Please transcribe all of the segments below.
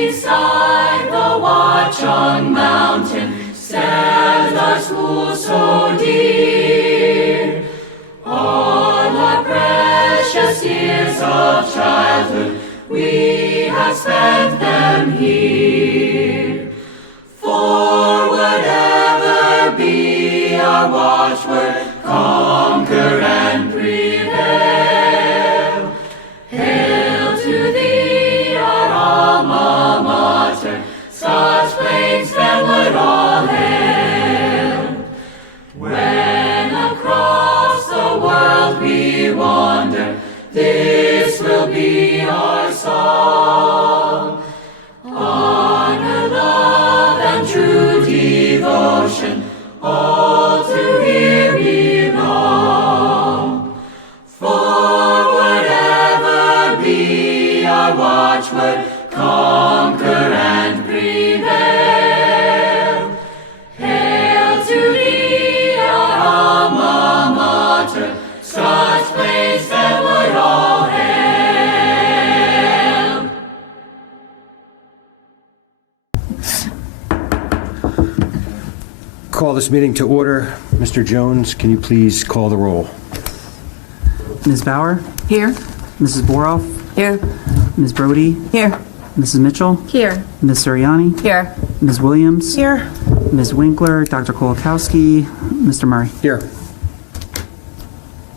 beside the Watchung Mountain stands our school so dear. All our precious years of childhood, we have spent them here. For whatever be our watchword, conquer and prevail. Hail to thee, our alma mater, Scotch Plains Fenwood all hail. When across the world we wander, this will be our song. Honor, love, and true devotion, all to here belong. For whatever be our watchword, conquer and prevail. Hail to thee, our alma mater, Scotch Plains Fenwood all hail. Call this meeting to order. Mr. Jones, can you please call the roll? Ms. Bauer? Here. Mrs. Boroff? Here. Ms. Brody? Here. Mrs. Mitchell? Here. Ms. Suriani? Here. Ms. Williams? Here. Ms. Winkler? Dr. Kolakowski? Mr. Murray? Here.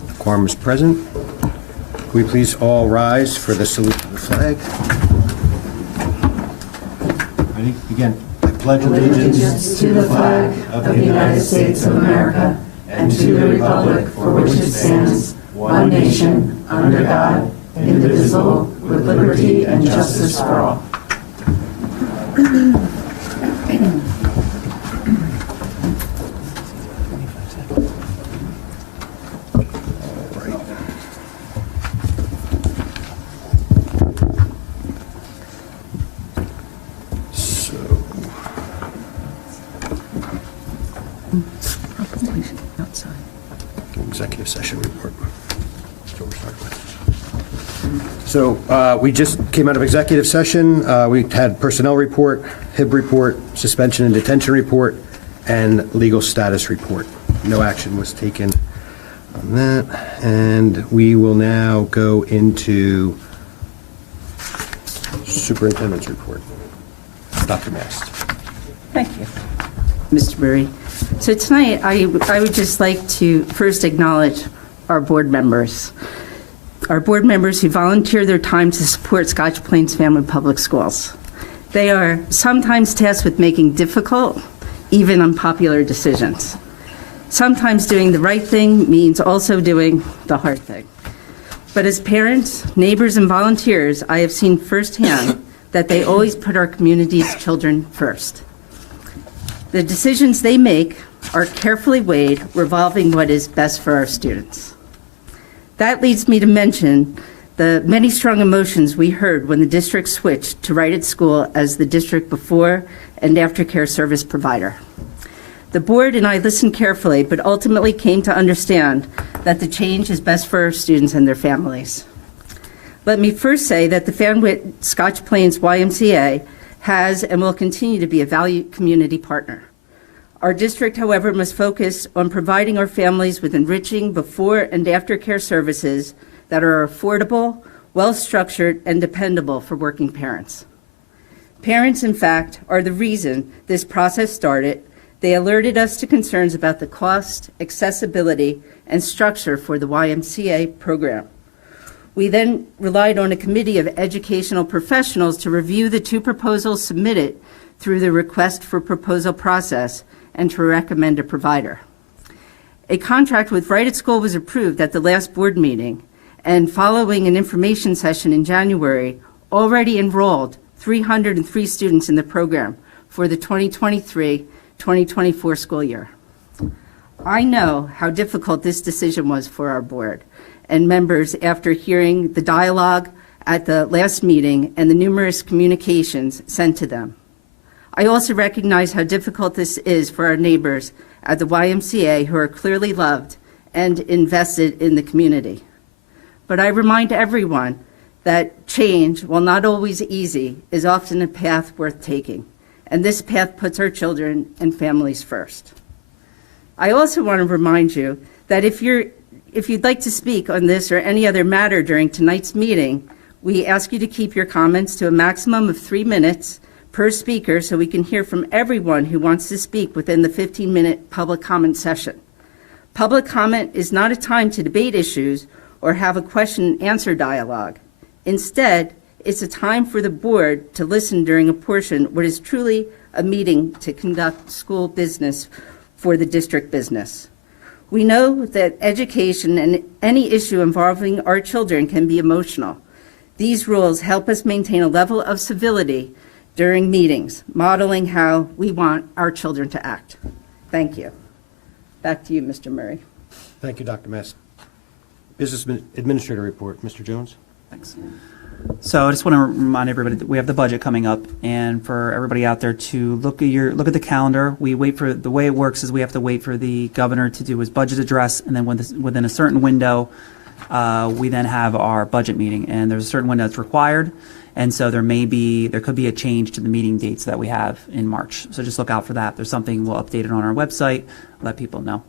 The quorum is present. Can we please all rise for the salute to the flag? Ready? Begin. I pledge allegiance to the flag of the United States of America and to the republic for which it stands, one nation, under God, indivisible, with liberty and justice for all. Executive session report. So we just came out of executive session. We had personnel report, HIB report, suspension and detention report, and legal status report. No action was taken on that. And we will now go into superintendent's report. Dr. Mast. Thank you, Mr. Murray. So tonight, I would just like to first acknowledge our board members who volunteer their time to support Scotch Plains Family Public Schools. They are sometimes tasked with making difficult, even unpopular decisions. Sometimes doing the right thing means also doing the hard thing. But as parents, neighbors, and volunteers, I have seen firsthand that they always put our community's children first. The decisions they make are carefully weighed, revolving what is best for our students. That leads me to mention the many strong emotions we heard when the district switched to Right at School as the district before and after care service provider. The board and I listened carefully, but ultimately came to understand that the change is best for our students and their families. Let me first say that the Fanwood Scotch Plains YMCA has and will continue to be a valued community partner. Our district, however, must focus on providing our families with enriching before and after care services that are affordable, well-structured, and dependable for working parents. Parents, in fact, are the reason this process started. They alerted us to concerns about the cost, accessibility, and structure for the YMCA program. We then relied on a committee of educational professionals to review the two proposals submitted through the request for proposal process and to recommend a provider. A contract with Right at School was approved at the last board meeting, and following an information session in January, already enrolled 303 students in the program for the 2023-2024 school year. I know how difficult this decision was for our board and members after hearing the dialogue at the last meeting and the numerous communications sent to them. I also recognize how difficult this is for our neighbors at the YMCA who are clearly loved and invested in the community. But I remind everyone that change, while not always easy, is often a path worth taking. And this path puts our children and families first. I also want to remind you that if you'd like to speak on this or any other matter during tonight's meeting, we ask you to keep your comments to a maximum of 3 minutes per speaker so we can hear from everyone who wants to speak within the 15-minute public comment session. Public comment is not a time to debate issues or have a question and answer dialogue. Instead, it's a time for the board to listen during a portion what is truly a meeting to conduct school business for the district business. We know that education and any issue involving our children can be emotional. These rules help us maintain a level of civility during meetings, modeling how we want our children to act. Thank you. Back to you, Mr. Murray. Thank you, Dr. Mess. Business Administrator report, Mr. Jones. Thanks. So I just want to remind everybody that we have the budget coming up, and for everybody out there to look at the calendar. We wait for, the way it works is we have to wait for the governor to do his budget address, and then within a certain window, we then have our budget meeting, and there's a certain window that's required, and so there could be a change to the meeting dates that we have in March. So just look out for that. There's something, we'll update it on our website, let people know.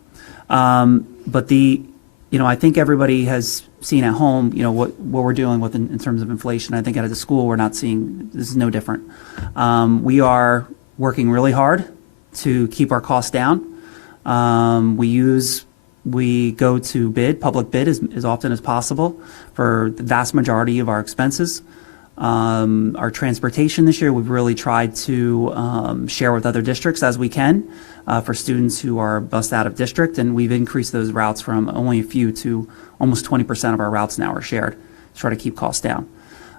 But I think everybody has seen at home, what we're dealing with in terms of inflation. I think out of the school, we're not seeing, this is no different. We are working really hard to keep our costs down. We go to public bid as often as possible for the vast majority of our expenses. Our transportation this year, we've really tried to share with other districts as we can for students who are bused out of district, and we've increased those routes from only a few to almost 20% of our routes now are shared to try to keep costs down.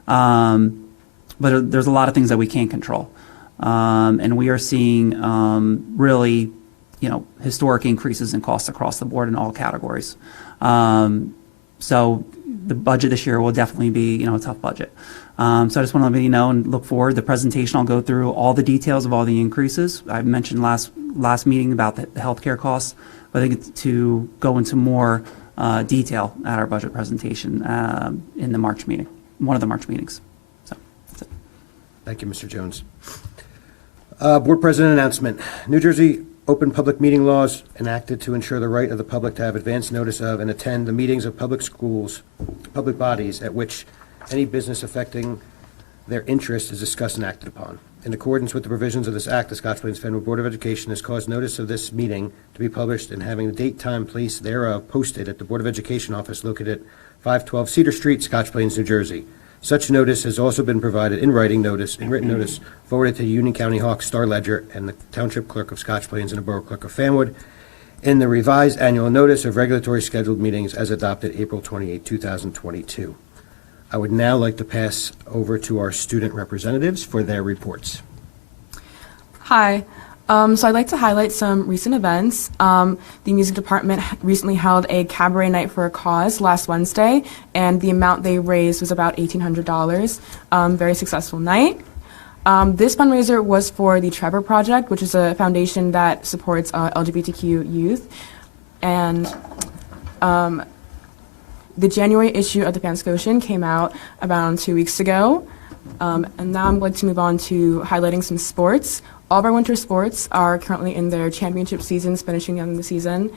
But there's a lot of things that we can't control, and we are seeing really, historic increases in costs across the board in all categories. So the budget this year will definitely be, a tough budget. So I just want to let you know and look forward. The presentation, I'll go through all the details of all the increases. I mentioned last meeting about the healthcare costs, but I think to go into more detail at our budget presentation in the March meeting, one of the March meetings. So that's it. Thank you, Mr. Jones. Board President announcement. New Jersey open public meeting laws enacted to ensure the right of the public to have advance notice of and attend the meetings of public schools, public bodies at which any business affecting their interest is discussed and acted upon. In accordance with the provisions of this act, the Scotch Plains Federal Board of Education has caused notice of this meeting to be published and having the date, time, place thereof posted at the Board of Education office located at 512 Cedar Street, Scotch Plains, New Jersey. Such notice has also been provided in written notice, forwarded to the Union County Hawk, Star Ledger, and the Township Clerk of Scotch Plains and the Borough Clerk of Fanwood in the revised annual notice of regulatory scheduled meetings as adopted April 28, 2022. I would now like to pass over to our student representatives for their reports. Hi. So I'd like to highlight some recent events. The music department recently held a cabaret night for a cause last Wednesday, and the amount they raised was about $1,800. Very successful night. This fundraiser was for the Trevor Project, which is a foundation that supports LGBTQ youth. And the January issue of the Panscotian came out about 2 weeks ago. And now I'm going to move on to highlighting some sports. All of our winter sports are currently in their championship seasons, finishing in the season.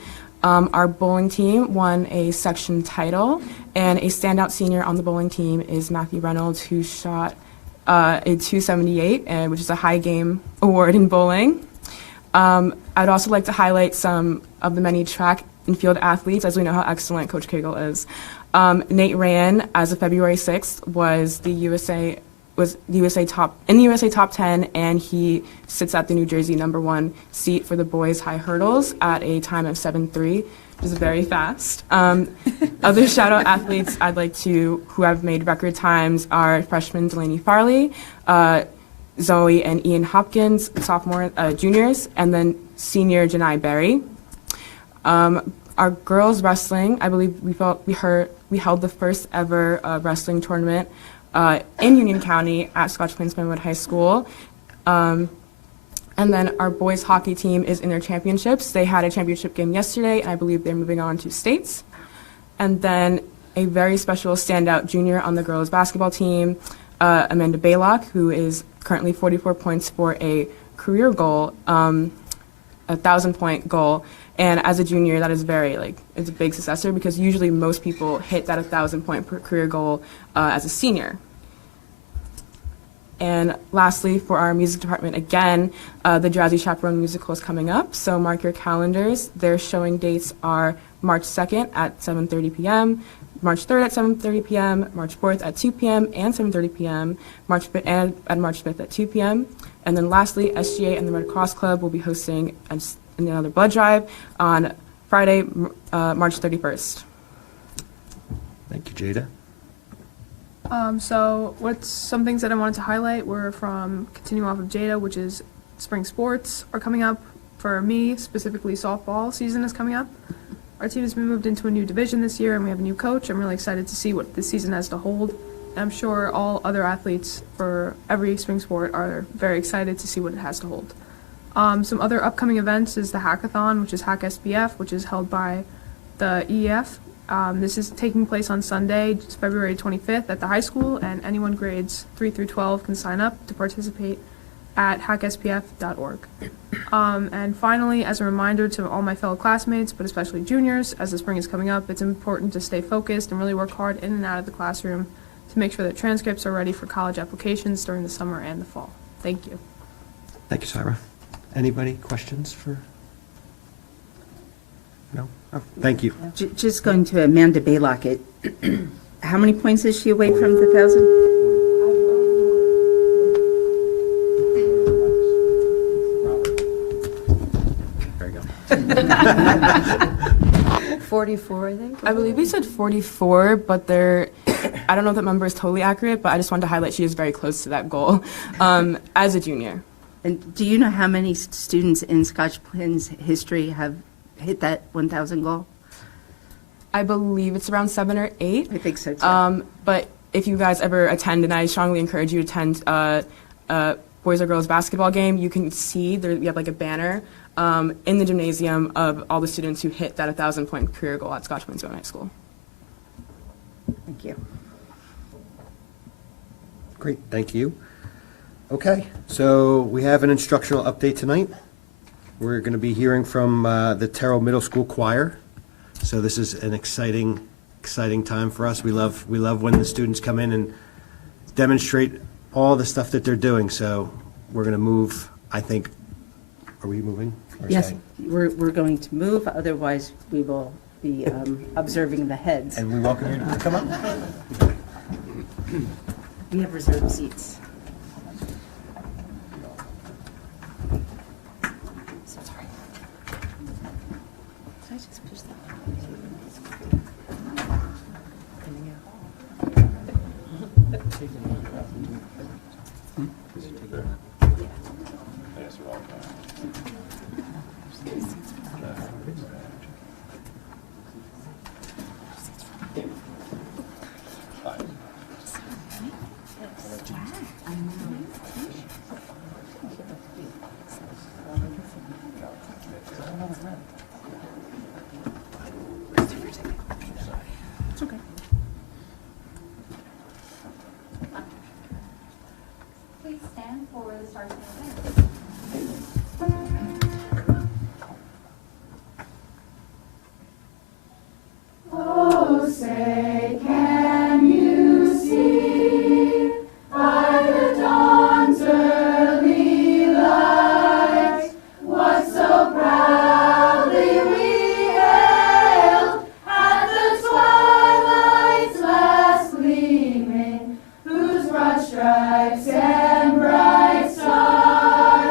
Our bowling team won a section title, and a standout senior on the bowling team is Matthew Reynolds, who shot a 278, which is a high game award in bowling. I'd also like to highlight some of the many track and field athletes, as we know how excellent Coach Cagle is. Nate Ryan, as of February 6th, was the USA top 10, and he sits at the New Jersey #1 seat for the boys high hurdles at a time of 7:03, which is very fast. Other shout-out athletes who have made record times are freshman Delaney Farley, Zoe and Ian Hopkins, juniors, and then senior Janai Berry. Our girls wrestling, I believe we held the first ever wrestling tournament in Union County at Scotch Plains Glenwood High School. And then our boys hockey team is in their championships. They had a championship game yesterday, and I believe they're moving on to states. And then a very special standout junior on the girls basketball team, Amanda Baylock, who is currently 44 points for a career goal, a 1,000-point goal. And as a junior, that is it's a big successor because usually most people hit that 1,000-point per career goal as a senior. And lastly, for our music department, again, the Drowsy Chaperone musical is coming up, so mark your calendars. Their showing dates are March 2nd at 7:30 p.m., March 3rd at 7:30 p.m., March 4th at 2 p.m. and 7:30 p.m., March 5th at 2 p.m. And then lastly, SGA and the Red Cross Club will be hosting another blood drive on Friday, March 31st. Thank you, Jada. So what's some things that I wanted to highlight were from continuing off of Jada, which is spring sports are coming up. For me, specifically softball season is coming up. Our team has been moved into a new division this year and we have a new coach. I'm really excited to see what this season has to hold. And I'm sure all other athletes for every spring sport are very excited to see what it has to hold. Some other upcoming events is the hackathon, which is Hack SPF, which is held by the EF. This is taking place on Sunday, February 25th at the high school, and anyone grades 3 through 12 can sign up to participate at hackspf.org. And finally, as a reminder to all my fellow classmates, but especially juniors, as the spring is coming up, it's important to stay focused and really work hard in and out of the classroom to make sure that transcripts are ready for college applications during the summer and the fall. Thank you. Thank you, Syra. Anybody, questions for? No? Oh, thank you. Just going to Amanda Baylock, how many points is she away from the 1,000? There you go. 44, I think. I believe we said 44, but I don't know if that number is totally accurate, but I just wanted to highlight she is very close to that goal as a junior. And do you know how many students in Scotch Plains history have hit that 1,000 goal? I believe it's around 7 or 8. I think so too. But if you guys ever attend, and I strongly encourage you to attend boys or girls basketball game, you can see we have like a banner in the gymnasium of all the students who hit that 1,000-point career goal at Scotch Plains High School. Thank you. Great, thank you. Okay, so we have an instructional update tonight. We're going to be hearing from the Terrell Middle School Choir. So this is an exciting time for us. We love when the students come in and demonstrate all the stuff that they're doing. So we're going to move, I think. Are we moving? Or Yes, staying? we're going to move, otherwise we will be observing the heads. And we welcome you to come up. We have reserved seats. So sorry. Did I just push that? Please stand for the start of the event. Oh, say, can you see by the dawn's early light what so proudly we hailed at the twilight's last gleaming, whose broad stripes and bright stars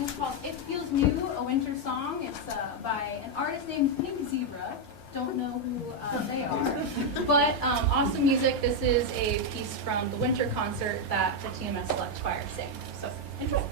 song is called It Feels New, a winter song. It's by an artist named Pink Zebra. Don't know who they are. But awesome music. This is a piece from the winter concert that the TMS Select Choir sang. So enjoy.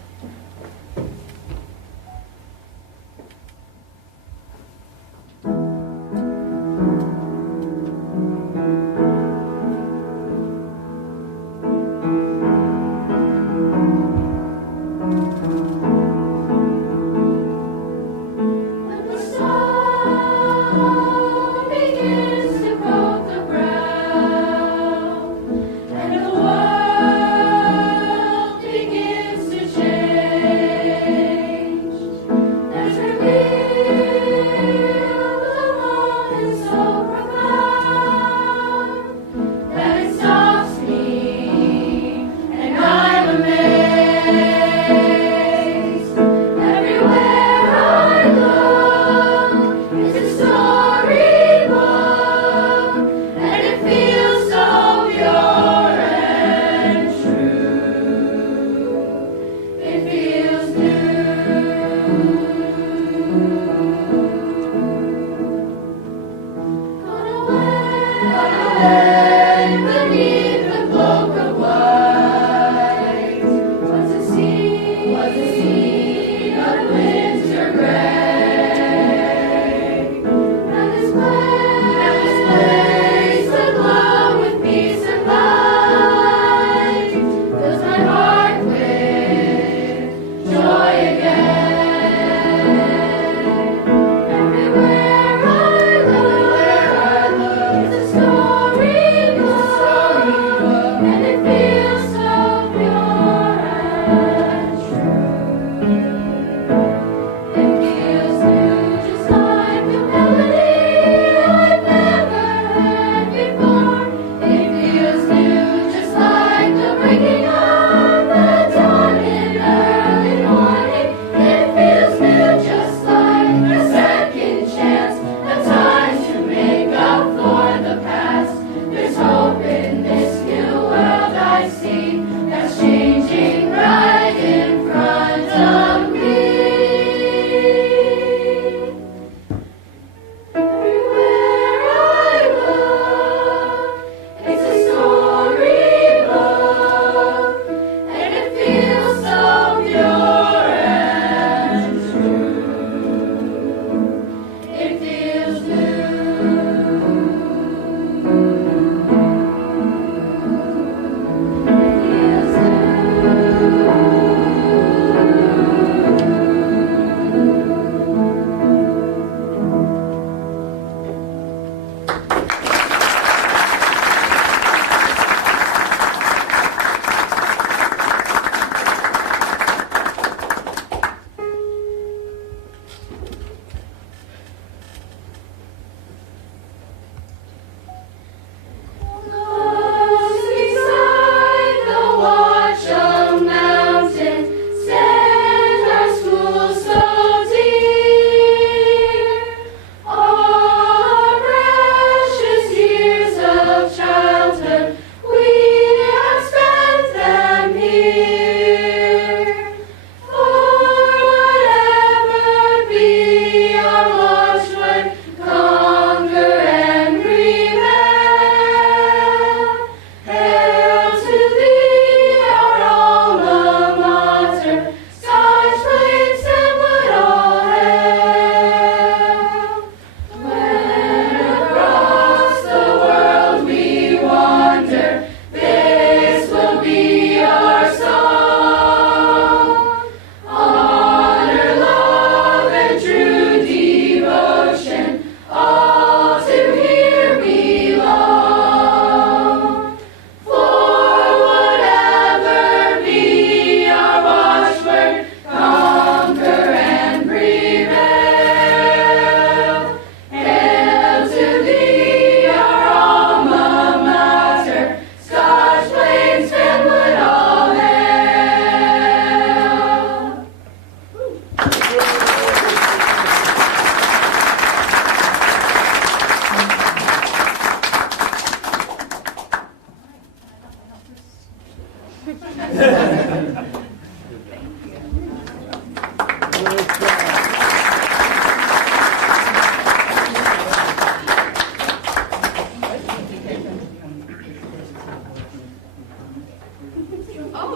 Oh,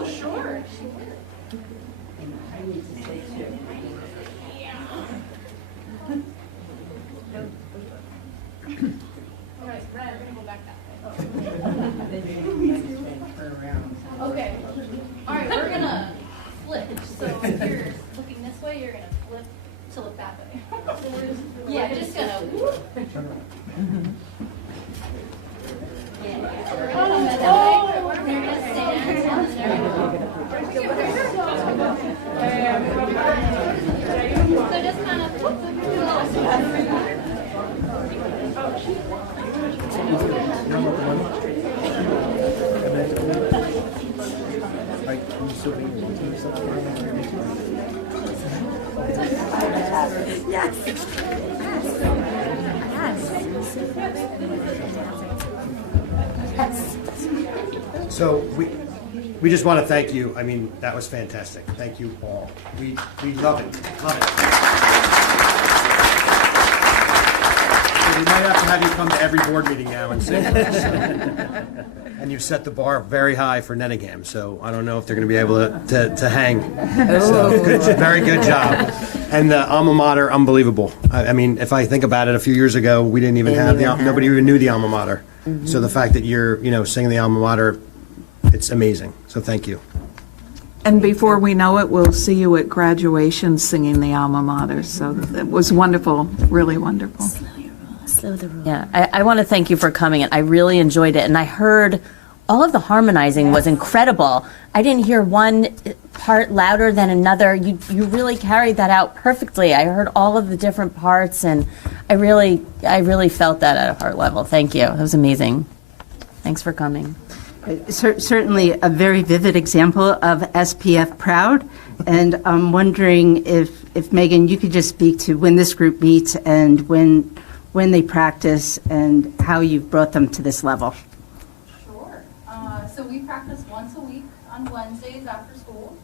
sure. All right, Red, we're gonna go back that way. Okay. All right, we're gonna flip. So if you're looking this way, you're gonna flip to look that way. Yeah, just gonna. So just kind So we just want to thank you. I mean, that was fantastic. Thank you all. We love it. Love it. So we might have to have you come to every board meeting now and sing. And you've set the bar very high for Nettingham, so I don't know if they're going to be able to hang. So, very good job. And the alma mater, unbelievable. I mean, if I think about it, a few years ago, we didn't even have nobody even knew the alma mater. Mm-hmm. So the fact that you're, singing the alma mater, it's amazing. So thank you. And before we know it, we'll see you at graduation singing the alma mater. So it was wonderful, really wonderful. Yeah, I want to thank you for coming. I really enjoyed it. And I heard all of the harmonizing was incredible. I didn't hear one part louder than another. You really carried that out perfectly. I heard all of the different parts, and I really felt that at a heart level. Thank you. It was amazing. Thanks for coming. Certainly a very vivid example of SPF Proud. And I'm wondering if Megan, you could just speak to when this group meets and when they practice and how you've brought them to this level. Sure. So we practice once a week on Wednesdays after school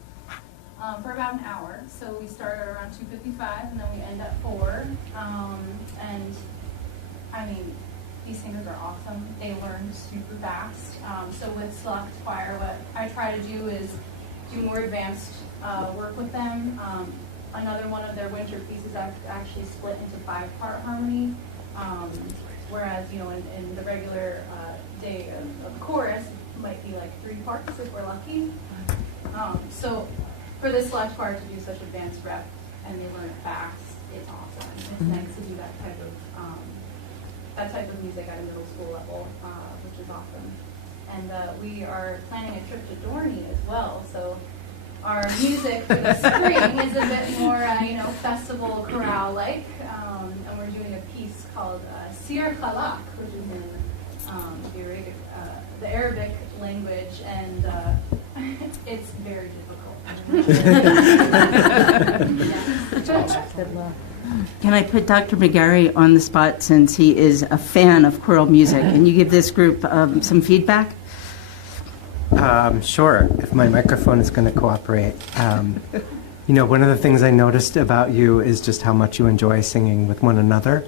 for about an hour. So we start at around 2:55 and then we end at 4. And I mean, these singers are awesome. They learn super fast. So with Select Choir, what I try to do is do more advanced work with them. Another one of their winter pieces actually split into 5-part harmony. Whereas, in the regular day of chorus, it might be like 3 parts if we're lucky. So for this Select Choir to do such advanced rep and they learn it fast, it's awesome. It's nice to do that type of music at a middle school level, which is awesome. And we are planning a trip to Dorney as well. So our music for the spring is a bit more, festival chorale-like. And we're doing a piece called Sir Khalak, which is in the Arabic language, and it's very difficult. Good luck. Can I put Dr. McGarry on the spot since he is a fan of choral music? Can you give this group some feedback? Sure, if my microphone is going to cooperate. One of the things I noticed about you is just how much you enjoy singing with one another,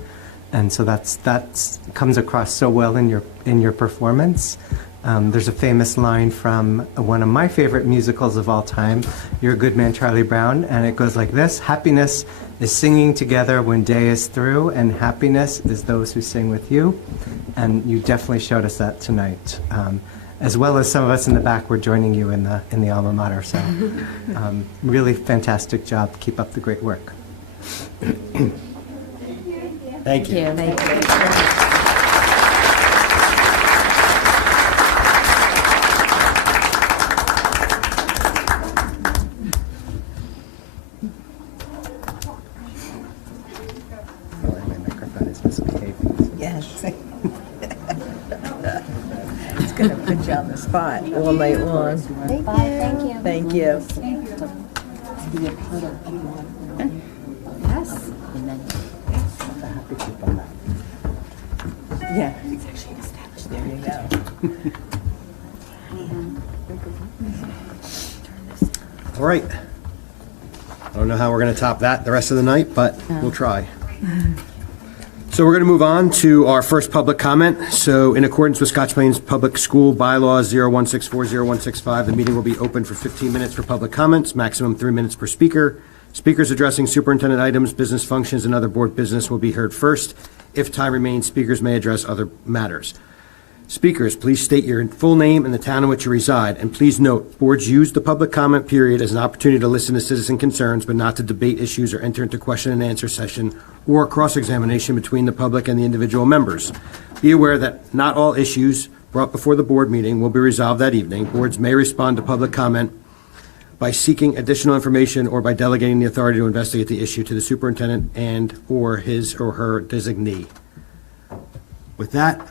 and so that comes across so well in your performance. There's a famous line from one of my favorite musicals of all time, You're a Good Man, Charlie Brown, and it goes like this: happiness is singing together when day is through, and happiness is those who sing with you. And you definitely showed us that tonight. As well as some of us in the back were joining you in the alma mater. So really fantastic job. Keep up the great work. Thank you. Thank you. My microphone is misbehaving. Yes. It's going to put you on the spot all night long. Thank you. Thank you. Yes. Yeah. There you go. All right. don't know how we're going to top that the rest of the night, but we'll try. So we're going to move on to our first public comment. So in accordance with Scotch Plains Public School Bylaws 01640165, the meeting will be open for 15 minutes for public comments, maximum 3 minutes per speaker. Speakers addressing superintendent items, business functions, and other board business will be heard first. If time remains, speakers may address other matters. Speakers, please state your full name and the town in which you reside, and please note, boards use the public comment period as an opportunity to listen to citizen concerns, but not to debate issues or enter into question and answer session or cross-examination between the public and the individual members. Be aware that not all issues brought before the board meeting will be resolved that evening. Boards may respond to public comment by seeking additional information or by delegating the authority to investigate the issue to the superintendent and/or his or her designee. With that,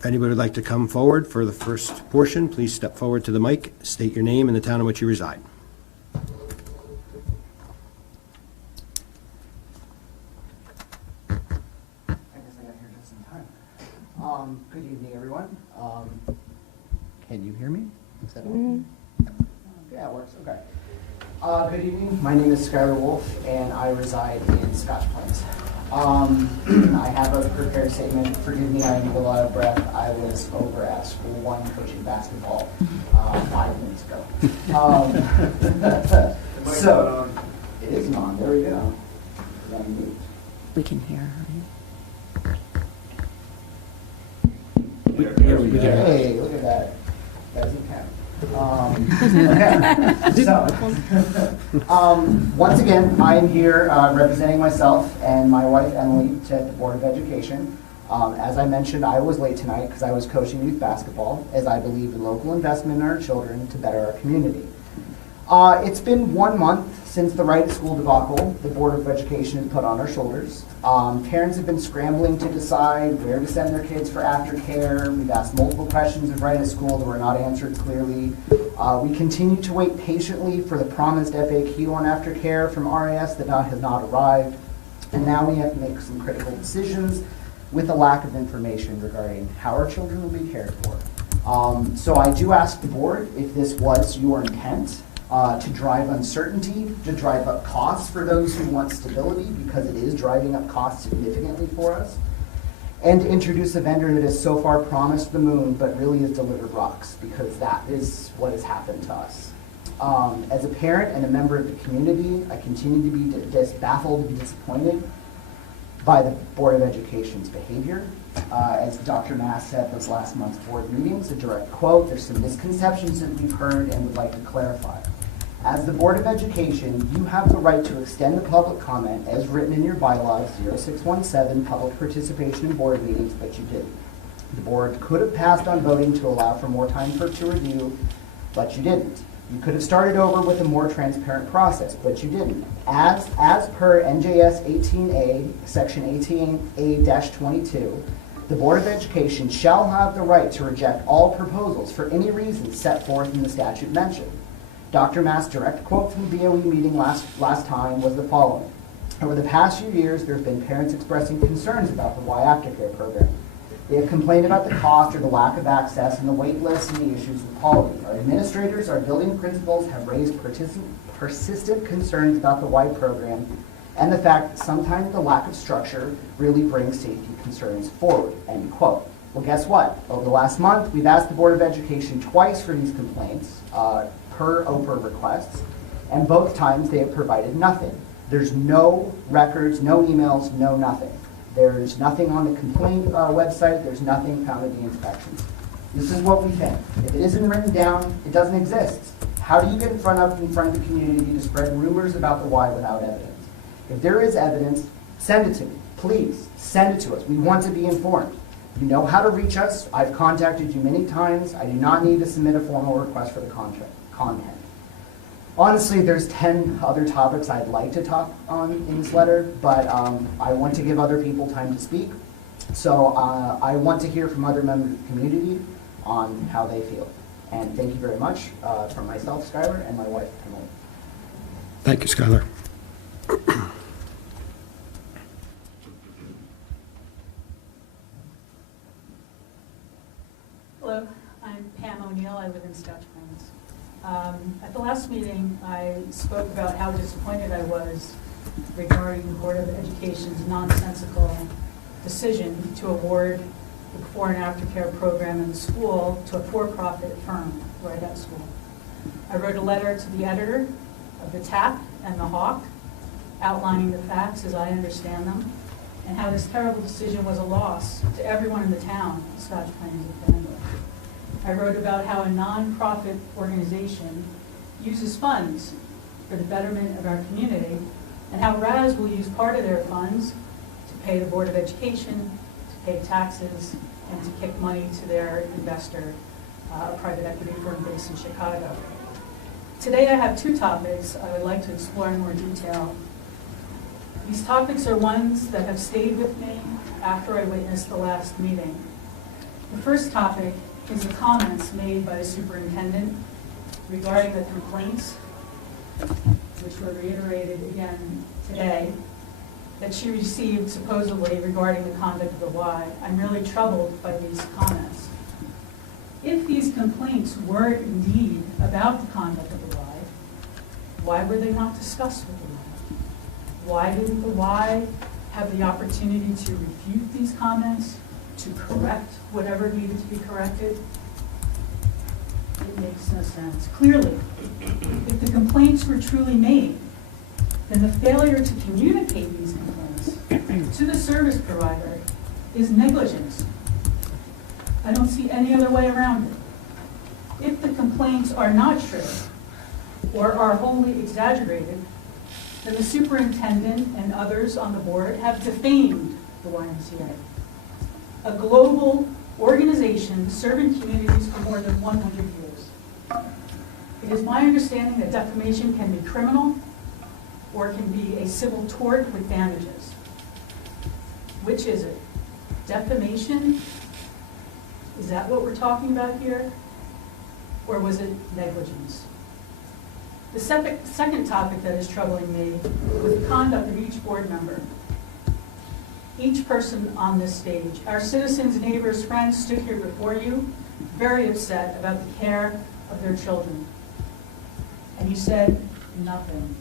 if anybody would like to come forward for the first portion, please step forward to the mic, state your name and the town in which you reside. I guess I got here just in time. Good evening, everyone. Can you hear me? Is that on? Yeah, it works. Okay. Good evening. My name is Skylar Wolf, and I reside in Scotch Plains. I have a prepared statement. Forgive me, I am a lot of breath. I was over at School 1 coaching basketball 5 minutes ago. So, it isn't on. There we go. We can hear her. Hey, look at that. That doesn't count. Okay. So, once again, I am here representing myself and my wife Emily at the Board of Education. As I mentioned, I was late tonight because I was coaching youth basketball, as I believe in local investment in our children to better our community. It's been 1 month since the Right at School debacle the Board of Education has put on our shoulders. Parents have been scrambling to decide where to send their kids for aftercare. We've asked multiple questions of Right at School that were not answered clearly. We continue to wait patiently for the promised FAQ on aftercare from RAS that has not arrived. And now we have to make some critical decisions with a lack of information regarding how our children will be cared for. So I do ask the board if this was your intent. To drive uncertainty, to drive up costs for those who want stability, because it is driving up costs significantly for us, and to introduce a vendor that has so far promised the moon but really has delivered rocks, because that is what has happened to us. As a parent and a member of the community, I continue to be baffled and disappointed by the Board of Education's behavior. As Dr. Mass said those last month's board meetings, a direct quote, there's some misconceptions that we've heard and would like to clarify. As the Board of Education, you have the right to extend the public comment as written in your bylaws 0617, public participation in board meetings, but you didn't. The board could have passed on voting to allow for more time to review, but you didn't. You could have started over with a more transparent process, but you didn't. As per NJS 18A, section 18A-22, the Board of Education shall have the right to reject all proposals for any reason set forth in the statute mentioned. Dr. Mass' direct quote from the BOE meeting last time was the following. Over the past few years, there have been parents expressing concerns about the Y Aftercare program. They have complained about the cost or the lack of access and the wait lists and the issues with quality. Our administrators, our building principals have raised persistent concerns about the Y program and the fact that sometimes the lack of structure really brings safety concerns forward, end quote. Well, guess what? Over the last month, we've asked the Board of Education twice for these complaints, per OPRA requests, and both times they have provided nothing. There's no records, no emails, no nothing. There's nothing on the complaint website, there's nothing found in the inspections. This is what we think. If it isn't written down, it doesn't exist. How do you get in front of the community to spread rumors about the Y without evidence? If there is evidence, send it to me. Please, send it to us. We want to be informed. You know how to reach us. I've contacted you many times. I do not need to submit a formal request for the content. Honestly, there's 10 other topics I'd like to talk on in this letter, but I want to give other people time to speak. So I want to hear from other members of the community on how they feel. And thank you very much from myself, Skylar, and my wife, Emily. Thank you, Skylar. Hello, I'm Pam O'Neill. I live in Scotch Plains. At the last meeting, I spoke about how disappointed I was regarding the Board of Education's nonsensical decision to award the before and after care program in the school to a for-profit firm right at school. I wrote a letter to the editor of the Tap and the Hawk outlining the facts as I understand them and how this terrible decision was a loss to everyone in the town of Scotch Plains and Faneuil. I wrote about how a nonprofit organization uses funds for the betterment of our community and how RAS will use part of their funds to pay the Board of Education, to pay taxes, and to kick money to their investor, a private equity firm based in Chicago. Today I have two topics I would like to explore in more detail. These topics are ones that have stayed with me after I witnessed the last meeting. The first topic is the comments made by the superintendent regarding the complaints, which were reiterated again today, that she received supposedly regarding the conduct of the Y. I'm really troubled by these comments. If these complaints were indeed about the conduct of the Y, why were they not discussed with the Y? Why didn't the Y have the opportunity to refute these comments, to correct whatever needed to be corrected? It makes no sense. Clearly, if the complaints were truly made, then the failure to communicate these complaints to the service provider is negligence. I don't see any other way around it. If the complaints are not true or are wholly exaggerated, then the superintendent and others on the board have defamed the YMCA, a global organization serving communities for more than 100 years. It is my understanding that defamation can be criminal or it can be a civil tort with damages. Which is it? Defamation? Is that what we're talking about here? Or was it negligence? The second topic that is troubling me was the conduct of each board member. Each person on this stage. Our citizens, neighbors, friends stood here before you, very upset about the care of their children. And you said nothing.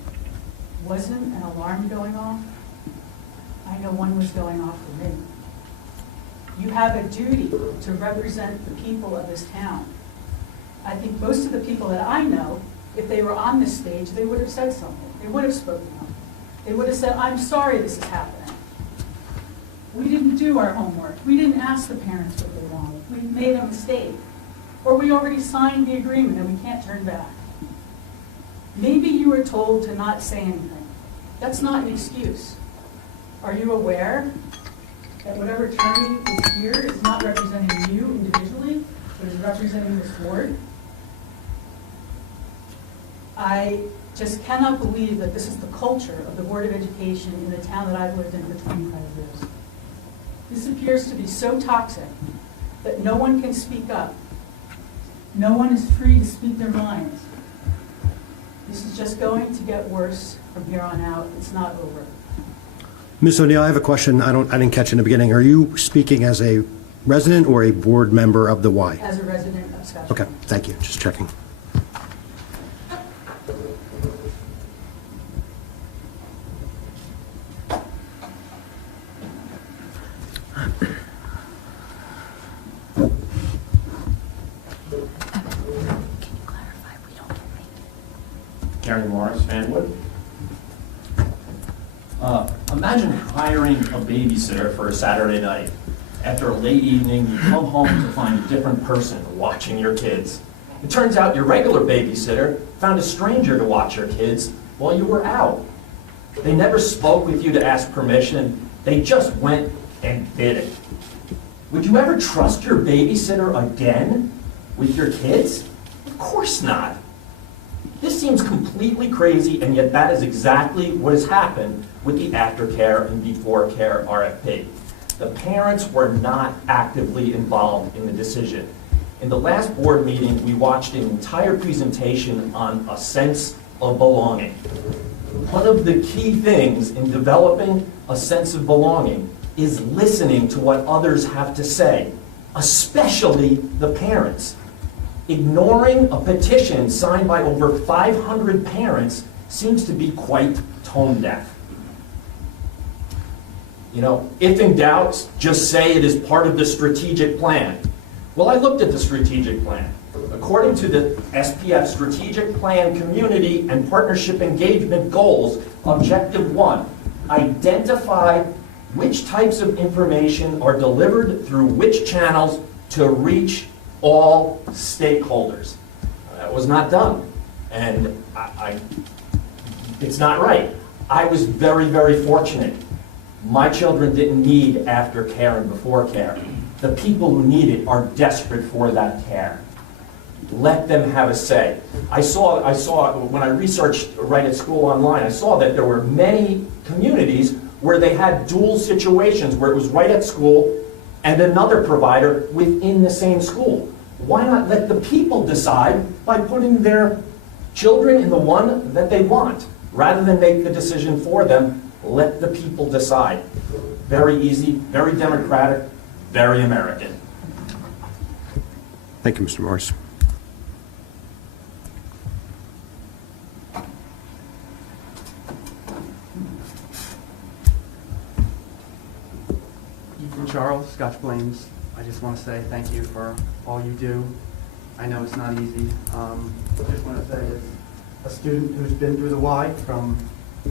Wasn't an alarm going off? I know one was going off for me. You have a duty to represent the people of this town. I think most of the people that I know, if they were on this stage, they would have said something. They would have spoken up. They would have said, I'm sorry this is happening. We didn't do our homework. We didn't ask the parents what they wanted. We made a mistake. Or we already signed the agreement and we can't turn back. Maybe you were told to not say anything. That's not an excuse. Are you aware that whatever attorney is here is not representing you individually, but is representing this board? I just cannot believe that this is the culture of the Board of Education in the town that I've lived in for 25 years. This appears to be so toxic that no one can speak up. No one is free to speak their minds. This is just going to get worse from here on out. It's not over. Ms. O'Neill, I have a question. I didn't catch in the beginning. Are you speaking as a resident or a board member of the Y? As a resident of Scotch. Okay, thank you. Just checking. Gary Morris, Fanwood. Imagine hiring a babysitter for a Saturday night. After a late evening, you come home to find a different person watching your kids. It turns out your regular babysitter found a stranger to watch your kids while you were out. They never spoke with you to ask permission. They just went and did it. Would you ever trust your babysitter again with your kids? Of course not. This seems completely crazy, and yet that is exactly what has happened with the aftercare and before care RFP. The parents were not actively involved in the decision. In the last board meeting, we watched an entire presentation on a sense of belonging. One of the key things in developing a sense of belonging is listening to what others have to say, especially the parents. Ignoring a petition signed by over 500 parents seems to be quite tone deaf. You know, if in doubt, just say it is part of the strategic plan. Well, I looked at the strategic plan. According to the SPF Strategic Plan Community and Partnership Engagement Goals, Objective 1, identify which types of information are delivered through which channels to reach all stakeholders. That was not done, and it's not right. I was very, very fortunate. My children didn't need aftercare and before care. The people who need it are desperate for that care. Let them have a say. I saw when I researched Right at School online, I saw that there were many communities where they had dual situations, where it was Right at School and another provider within the same school. Why not let the people decide by putting their children in the one that they want? Rather than make the decision for them, let the people decide. Very easy, very democratic, very American. Thank you, Mr. Morris. Ethan Charles, Scotch Plains. I just want to say thank you for all you do. I know it's not easy. I just want to say, as a student who's been through the Y from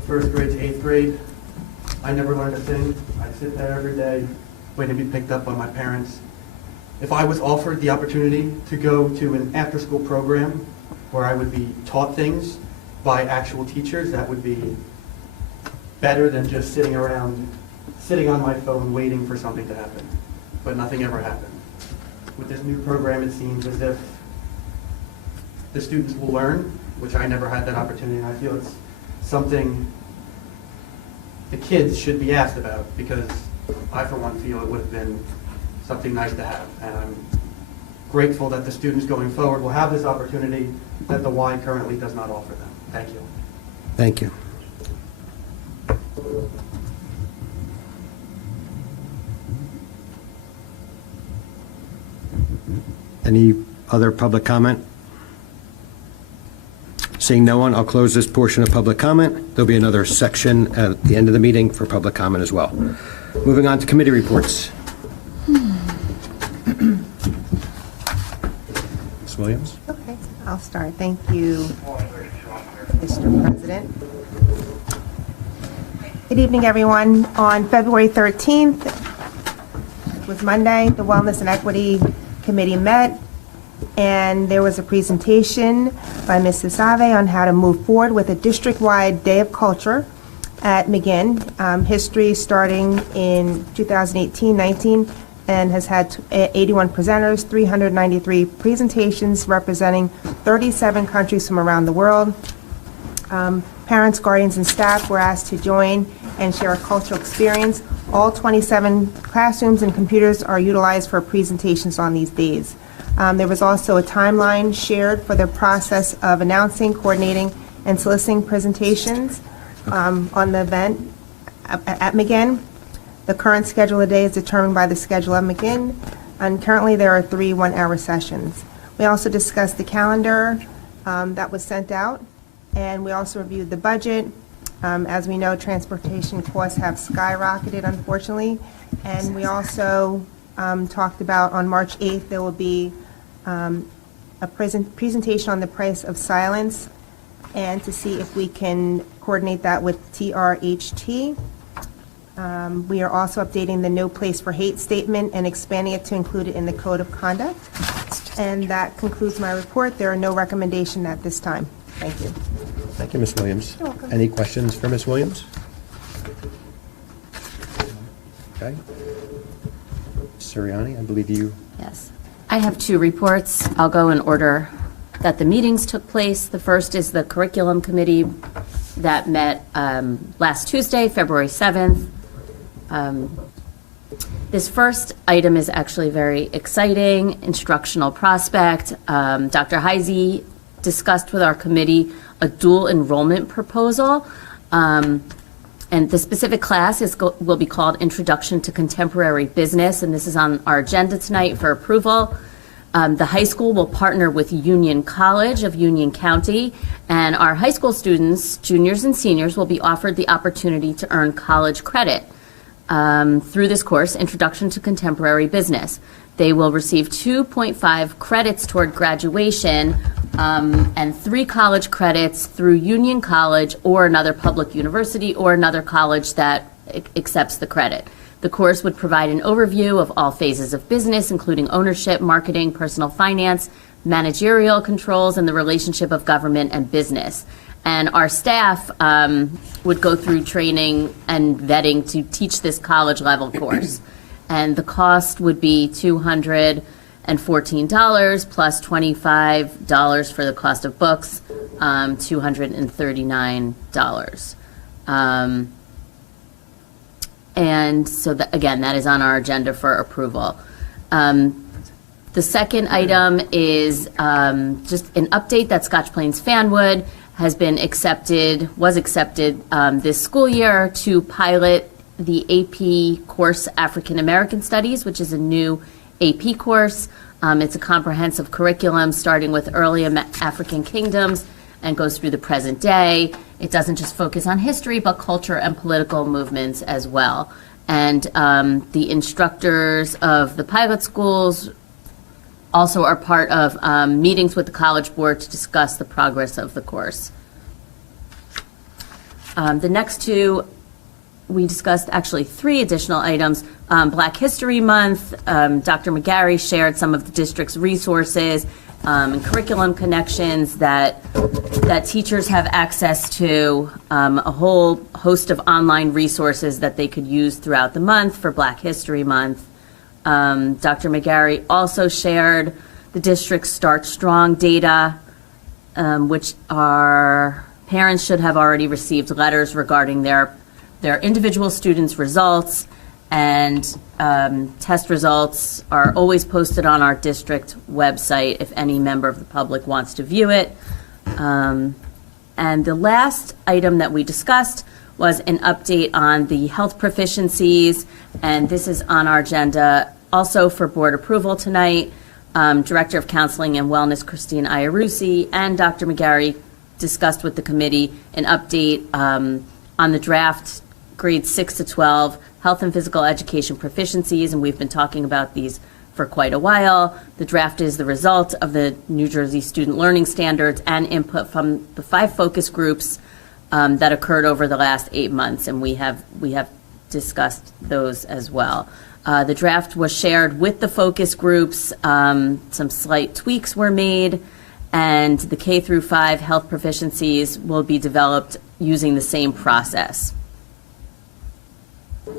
1st grade to 8th grade, I never learned to sing. I sit there every day waiting to be picked up by my parents. If I was offered the opportunity to go to an after-school program where I would be taught things by actual teachers, that would be better than just sitting around, sitting on my phone waiting for something to happen. But nothing ever happened. With this new program, it seems as if the students will learn, which I never had that opportunity, and I feel it's something the kids should be asked about, because I, for one, feel it would have been something nice to have. And I'm grateful that the students going forward will have this opportunity that the Y currently does not offer them. Thank you. Thank you. Any other public comment? Seeing no one, I'll close this portion of public comment. There'll be another section at the end of the meeting for public comment as well. Moving on to committee reports. Ms. Williams? Okay, I'll start. Thank you, Mr. President. Good evening, everyone. On February 13th, it was Monday, the Wellness and Equity Committee met, and there was a presentation by Mrs. Save on how to move forward with a district-wide Day of Culture at McGinn. History starting in 2018-19 and has had 81 presenters, 393 presentations representing 37 countries from around the world. Parents, guardians, and staff were asked to join and share a cultural experience. All 27 classrooms and computers are utilized for presentations on these days. There was also a timeline shared for the process of announcing, coordinating, and soliciting presentations on the event at McGinn. The current schedule of the day is determined by the schedule of McGinn, and currently there are 3 one-hour sessions. We also discussed the calendar that was sent out, and we also reviewed the budget. As we know, transportation costs have skyrocketed, unfortunately, and we also talked about on March 8th there will be a presentation on the price of silence, and to see if we can coordinate that with TRHT. We are also updating the No Place for Hate statement and expanding it to include it in the Code of Conduct. And that concludes my report. There are no recommendations at this time. Thank you. Thank you, Ms. Williams. You're welcome. Any questions for Ms. Williams? Okay. Siriani, I believe you. Yes. I have 2 reports. I'll go in order that the meetings took place. The first is the Curriculum Committee that met last Tuesday, February 7th. This first item is actually very exciting, instructional prospect. Dr. Heisey discussed with our committee a dual enrollment proposal. And the specific class will be called Introduction to Contemporary Business, and this is on our agenda tonight for approval. The high school will partner with Union College of Union County, and our high school students, juniors and seniors, will be offered the opportunity to earn college credit through this course, Introduction to Contemporary Business. They will receive 2.5 credits toward graduation and 3 college credits through Union College or another public university or another college that accepts the credit. The course would provide an overview of all phases of business, including ownership, marketing, personal finance, managerial controls, and the relationship of government and business. And our staff would go through training and vetting to teach this college-level course. And the cost would be $214 plus $25 for the cost of books, $239. And so, again, that is on our agenda for approval. The second item is just an update that Scotch Plains Fanwood was accepted this school year to pilot the AP course African American Studies, which is a new AP course. It's a comprehensive curriculum starting with early African kingdoms and goes through the present day. It doesn't just focus on history, but culture and political movements as well. And the instructors of the pilot schools also are part of meetings with the College Board to discuss the progress of the course. The next two, we discussed actually 3 additional items. Black History Month, Dr. McGarry shared some of the district's resources and curriculum connections that teachers have access to, a whole host of online resources that they could use throughout the month for Black History Month. Dr. McGarry also shared the district's Start Strong data, which our parents should have already received letters regarding their individual students' results, and test results are always posted on our district website if any member of the public wants to view it. And the last item that we discussed was an update on the health proficiencies, and this is on our agenda also for board approval tonight. Director of Counseling and Wellness, Christine Iarusi, and Dr. McGarry discussed with the committee an update on the draft grades 6 to 12 health and physical education proficiencies, and we've been talking about these for quite a while. The draft is the result of the New Jersey Student Learning Standards and input from the 5 focus groups that occurred over the last 8 months, and we have discussed those as well. The draft was shared with the focus groups. Some slight tweaks were made, and the K through 5 health proficiencies will be developed using the same process.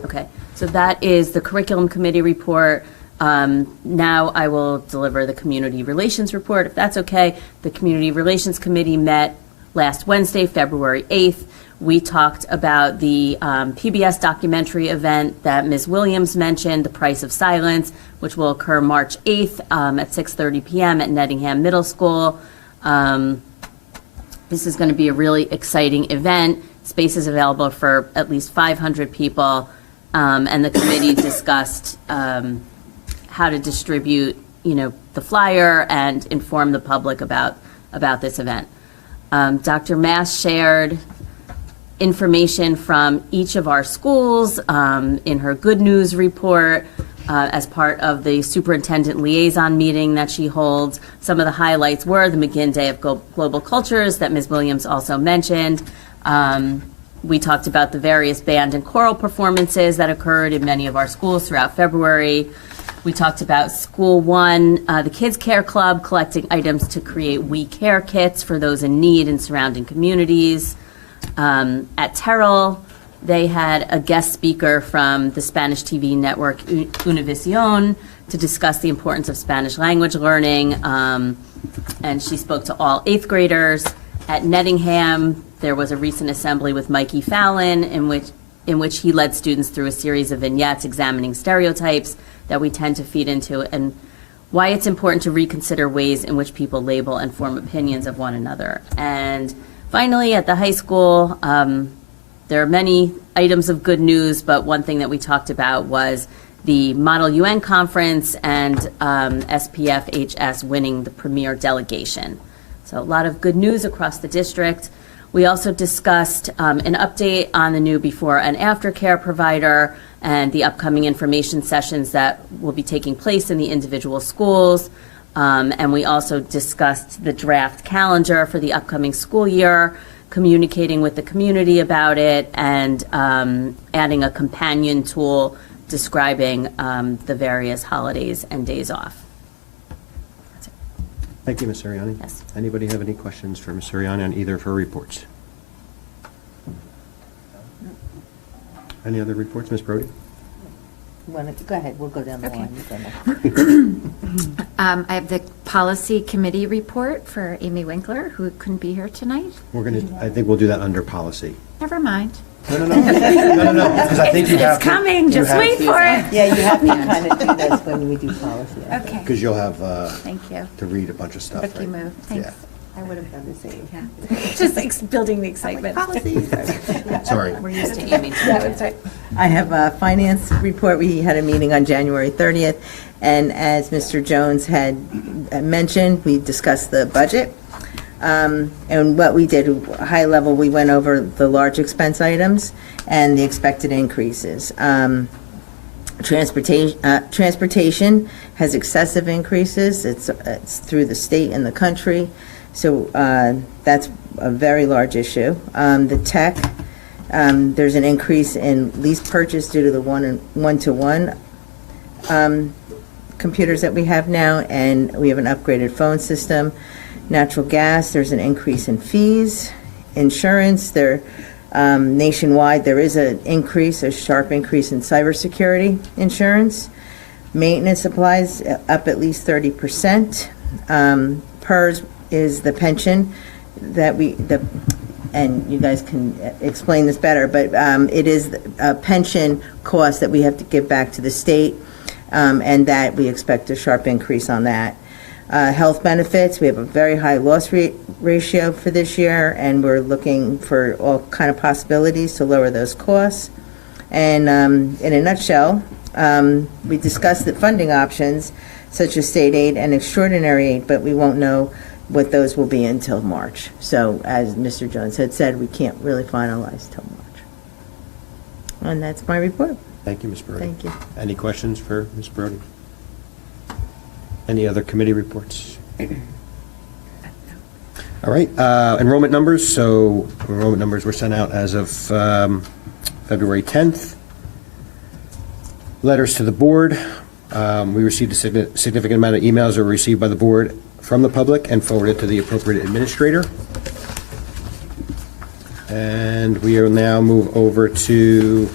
Okay, so that is the curriculum committee report. Now I will deliver the community relations report, if that's okay. The community relations committee met last Wednesday, February 8th. We talked about the PBS documentary event that Ms. Williams mentioned, The Price of Silence, which will occur March 8th at 6:30 p.m. at Nettingham Middle School. This is going to be a really exciting event. Space is available for at least 500 people, and the committee discussed how to distribute, the flyer and inform the public about this event. Dr. Mass shared information from each of our schools in her Good News report as part of the superintendent liaison meeting that she holds. Some of the highlights were the McGinn Day of Global Cultures that Ms. Williams also mentioned. We talked about the various band and choral performances that occurred in many of our schools throughout February. We talked about School 1, the Kids Care Club, collecting items to create We Care kits for those in need in surrounding communities. At Terrell, they had a guest speaker from the Spanish TV network Univision to discuss the importance of Spanish language learning, and she spoke to all 8th graders. At Nettingham, there was a recent assembly with Mikey Fallon in which he led students through a series of vignettes examining stereotypes that we tend to feed into and why it's important to reconsider ways in which people label and form opinions of one another. And finally, at the high school, there are many items of good news, but one thing that we talked about was the Model UN conference, and SPFHS winning the premier delegation. So a lot of good news across the district. We also discussed an update on the new before and after care provider and the upcoming information sessions that will be taking place in the individual schools. And we also discussed the draft calendar for the upcoming school year, communicating with the community about it, and adding a companion tool describing the various holidays and days off. Thank you, Ms. Siriani. Yes. Anybody have any questions for Ms. Siriani on either of her reports? Any other reports, Ms. Brody? Go ahead, we'll go down the line. You go next. I have the policy committee report for Amy Winkler, who couldn't be here tonight. I think we'll do that under policy. Never mind. No, because I think you have It's coming, just wait for it. Yeah, you have to kind of do this when we do policy. Okay. Because you'll have Thank you. to read a bunch of stuff, Rookie right? move, thanks. Yeah. I would have done the same. Yeah. Just building the excitement. Sorry. We're used to Amy. Yeah, that's right. I have a finance report. We had a meeting on January 30th, and as Mr. Jones had mentioned, we discussed the budget. And what we did, high level, we went over the large expense items and the expected increases. Transportation has excessive increases. It's through the state and the country. So that's a very large issue. The tech, there's an increase in lease purchase due to the one-to-one computers that we have now, and we have an upgraded phone system. Natural gas, there's an increase in fees. Insurance, nationwide, there is a sharp increase in cybersecurity insurance. Maintenance supplies up at least 30%. PERS is the pension that and you guys can explain this better, but it is a pension cost that we have to give back to the state, and that we expect a sharp increase on that. Health benefits, we have a very high loss ratio for this year, and we're looking for all kind of possibilities to lower those costs. And in a nutshell, we discussed the funding options, such as state aid and extraordinary aid, but we won't know what those will be until March. So as Mr. Jones had said, we can't really finalize till March. And that's my report. Thank you, Ms. Brody. Thank you. Any questions for Ms. Brody? Any other committee reports? All right, enrollment numbers. So enrollment numbers were sent out as of February 10th. Letters to the board. We received a significant amount of emails that were received by the board from the public and forwarded to the appropriate administrator. And we will now move over to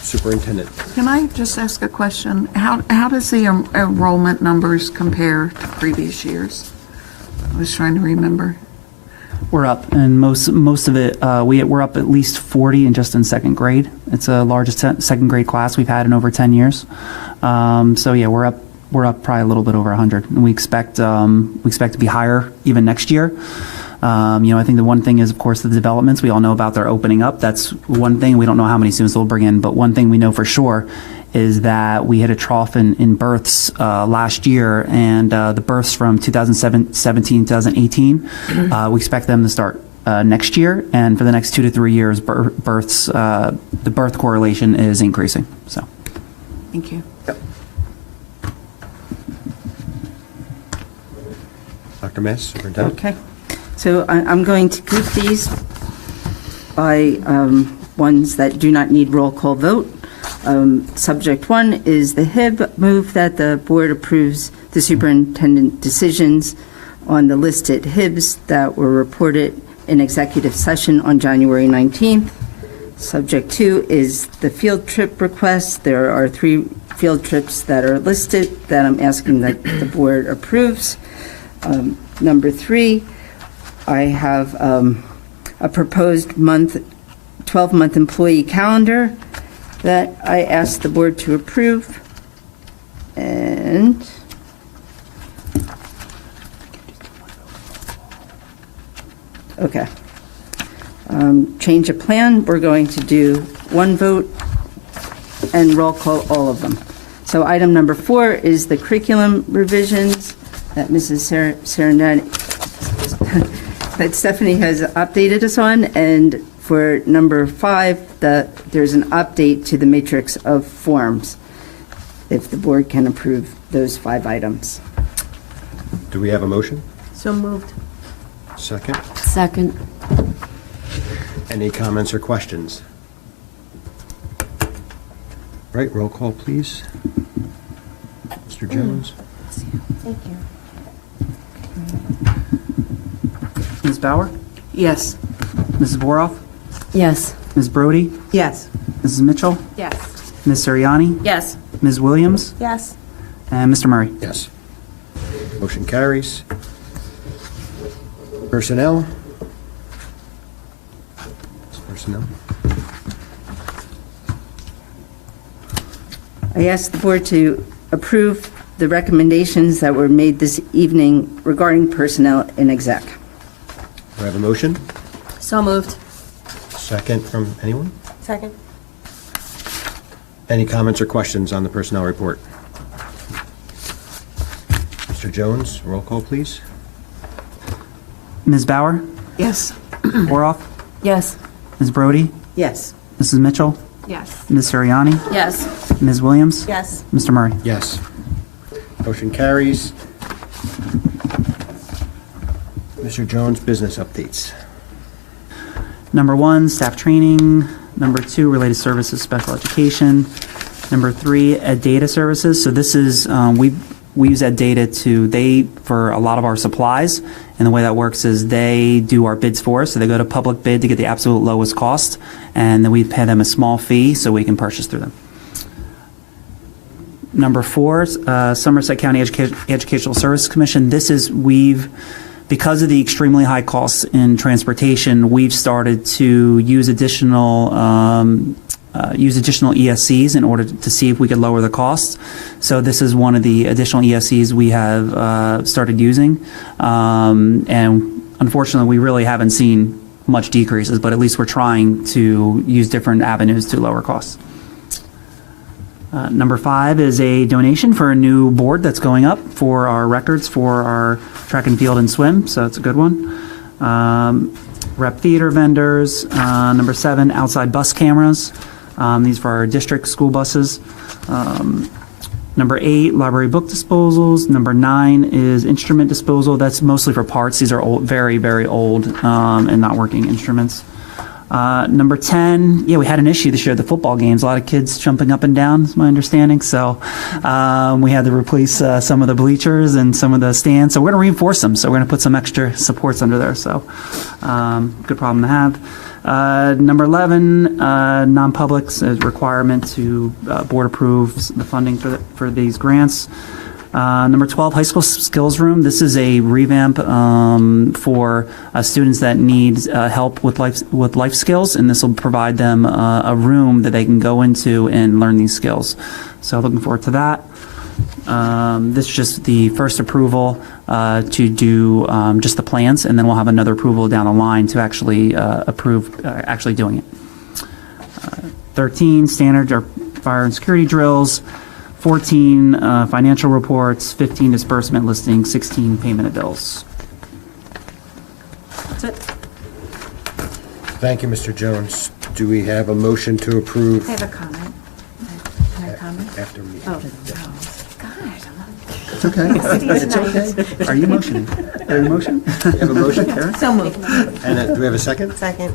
superintendent. Can I just ask a question? How does the enrollment numbers compare to previous years? I was trying to remember. We're up, and most of it, we're up at least 40 in second grade. It's the largest second grade class we've had in over 10 years. So yeah, we're up probably a little bit over 100, and we expect to be higher even next year. I think the one thing is, of course, the developments. We all know about their opening up. That's one thing. We don't know how many students they'll bring in, but one thing we know for sure is that we hit a trough in births last year, and the births from 2017, 2018, we expect them to start next year, and for the next 2 to 3 years, births, the birth correlation is increasing. So, thank you. Dr. Mass, superintendent. Okay. So I'm going to group these by ones that do not need roll call vote. Subject 1 is the HIB. Move that the board approves the superintendent decisions on the listed HIBs that were reported in executive session on January 19th. Subject 2 is the field trip request. There are 3 field trips that are listed that I'm asking that the board approves. Number 3, I have a proposed 12-month employee calendar that I asked the board to approve. And okay. Change of plan, we're going to do one vote and roll call all of them. So item number 4 is the curriculum revisions that Mrs. Serenati, that Stephanie has updated us on. And for number 5, there's an update to the matrix of forms, if the board can approve those 5 items. Do we have a motion? So moved. Second? Second. Any comments or questions? Right, roll call, please. Mr. Jones? Thank you. Ms. Bauer? Yes. Mrs. Boroff? Yes. Ms. Brody? Yes. Mrs. Mitchell? Yes. Ms. Siriani? Yes. Ms. Williams? Yes. And Mr. Murray? Yes. Motion carries. Personnel? Personnel? I ask the board to approve the recommendations that were made this evening regarding personnel in exec. Do I have a motion? So moved. Second from anyone? Second. Any comments or questions on the personnel report? Mr. Jones, roll call, please. Ms. Bauer? Yes. Boroff? Yes. Ms. Brody? Yes. Mrs. Mitchell? Yes. Ms. Siriani? Yes. Ms. Williams? Yes. Mr. Murray? Yes. Motion carries. Mr. Jones, business updates. Number 1, staff training. Number 2, related services, special education. Number 3, ed data services. So this is, we use ed data for a lot of our supplies. And the way that works is they do our bids for us. So they go to public bid to get the absolute lowest cost. And then we pay them a small fee so we can purchase through them. Number 4, Somerset County Educational Services Commission. This is, because of the extremely high costs in transportation, we've started to use additional ESCs in order to see if we could lower the costs. So this is one of the additional ESCs we have started using. And unfortunately, we really haven't seen much decreases, but at least we're trying to use different avenues to lower costs. Number 5 is a donation for a new board that's going up for our records for our track and field and swim, so it's a good one. Rep theater vendors. Number 7, outside bus cameras. These for our district school buses. Number 8, library book disposals. Number 9 is instrument disposal. That's mostly for parts. These are old, very, very old and not working instruments. Number 10, we had an issue this year at the football games. A lot of kids jumping up and down, is my understanding. So we had to replace some of the bleachers and some of the stands. So we're going to reinforce them. So we're going to put some extra supports under there. So good problem to have. Number 11, non-publics, a requirement to board approves the funding for these grants. Number 12, high school skills room. This is a revamp for students that need help with life skills, and this will provide them a room that they can go into and learn these skills. So looking forward to that. This is just the first approval to do just the plans, and then we'll have another approval down the line to actually approve actually doing it. 13, standard or fire and security drills. 14, financial reports. 15, disbursement listing. 16, payment of bills. That's it. Thank you, Mr. Jones. Do we have a motion to approve? I have a comment. Can I comment? After me. Oh, It's okay. It's okay. Are you motioning? Are you motion? You have a motion, Karen? So moved. And do we have a second? Second.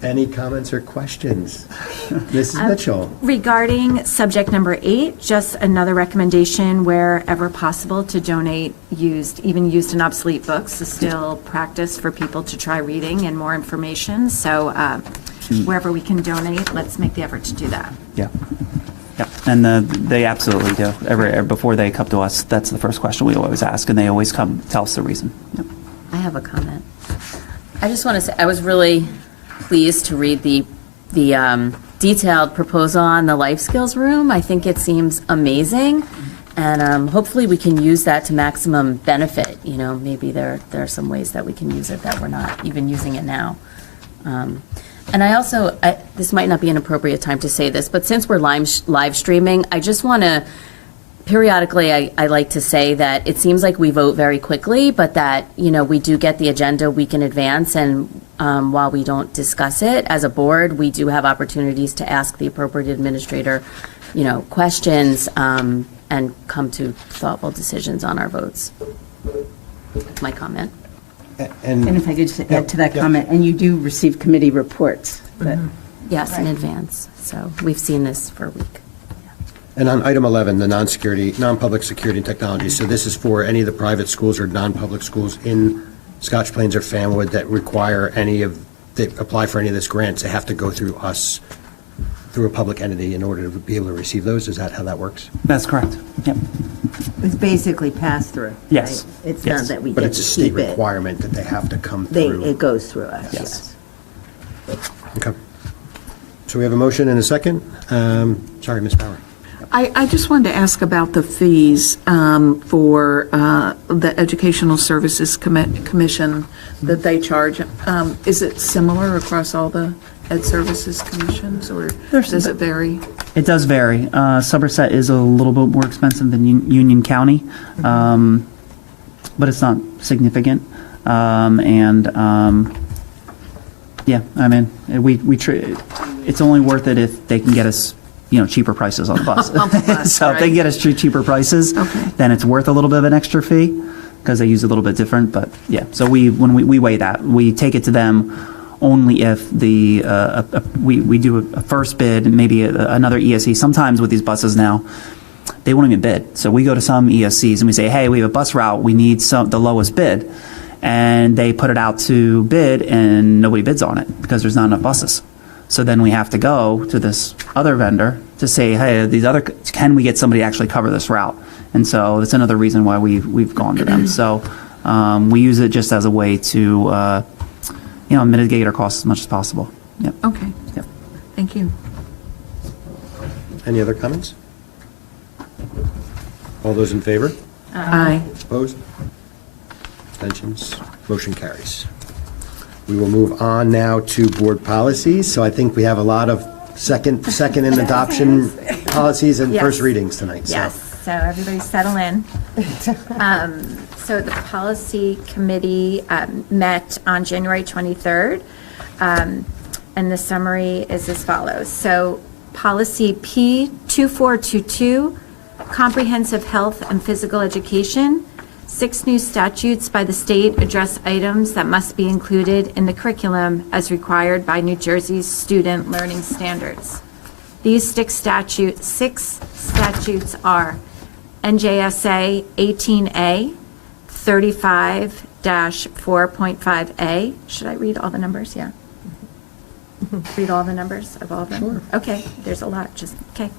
Any comments or questions? Mrs. Mitchell? Regarding subject number 8, just another recommendation wherever possible to donate even used and obsolete books is still practice for people to try reading and more information. So wherever we can donate, let's make the effort to do that. Yeah. Yep. And they absolutely do. Before they come to us, that's the first question we always ask, and they always come tell us the reason. Yep. I have a comment. I just want to say I was really pleased to read the detailed proposal on the life skills room. I think it seems amazing, and hopefully we can use that to maximum benefit. Maybe there are some ways that we can use it that we're not even using it now. And I also, this might not be an appropriate time to say this, but since we're live streaming, I just want to, periodically, I like to say that it seems like we vote very quickly, but that, we do get the agenda a week in advance, and while we don't discuss it as a board, we do have opportunities to ask the appropriate administrator, questions, and come to thoughtful decisions on our votes. That's my comment. And if I could just add to that comment, and you do receive committee reports. But Yes, in advance. So we've seen this for a week. And on item 11, the non-public security and technology, so this is for any of the private schools or non-public schools in Scotch Plains or Fanwood that require that apply for any of this grants, they have to go through us, through a public entity in order to be able to receive those? Is that how that works? That's correct. Yep. it's basically pass-through. Yes. Right? It's Yes. not that we But get it's a to state keep it. requirement that they have to come through. It goes through us, Yes. yes. Okay. So we have a motion and a second. Sorry, Ms. Bauer. I just wanted to ask about the fees for the Educational Services Commission that they charge. Is it similar across all the Ed Services Commissions, or does it vary? It does vary. Somerset is a little bit more expensive than Union County, but it's not significant. Yeah, I mean, it's only worth it if they can get us, cheaper prices on the bus. So if they can get us cheaper prices, then it's worth a little bit of an extra fee because they use a little bit different. But yeah, so when we weigh that, we take it to them only if we do a first bid, maybe another ESC. Sometimes with these buses now, they won't even bid. So we go to some ESCs and we say, hey, we have a bus route. We need the lowest bid. And they put it out to bid and nobody bids on it because there's not enough buses. So then we have to go to this other vendor to say, hey, can we get somebody to actually cover this route? And so that's another reason why we've gone to them. So we use it just as a way to, mitigate our costs as much as possible. Yep. Okay. Yep. Thank you. Any other comments? All those in favor? Aye. Opposed? Abstentions? Motion carries. We will move on now to board policies. So I think we have a lot of second and adoption policies and Yes. first readings tonight. So. Yes, so everybody settle in. So the policy committee met on January 23rd, and the summary is as follows. So policy P2422, comprehensive health and physical education. 6 new statutes by the state address items that must be included in the curriculum as required by New Jersey's student learning standards. These 6 statutes are NJSA 18A, 35-4.5A. Should I read all the numbers? Yeah. Read all the numbers of all of them? Sure. Okay, there's a lot, okay.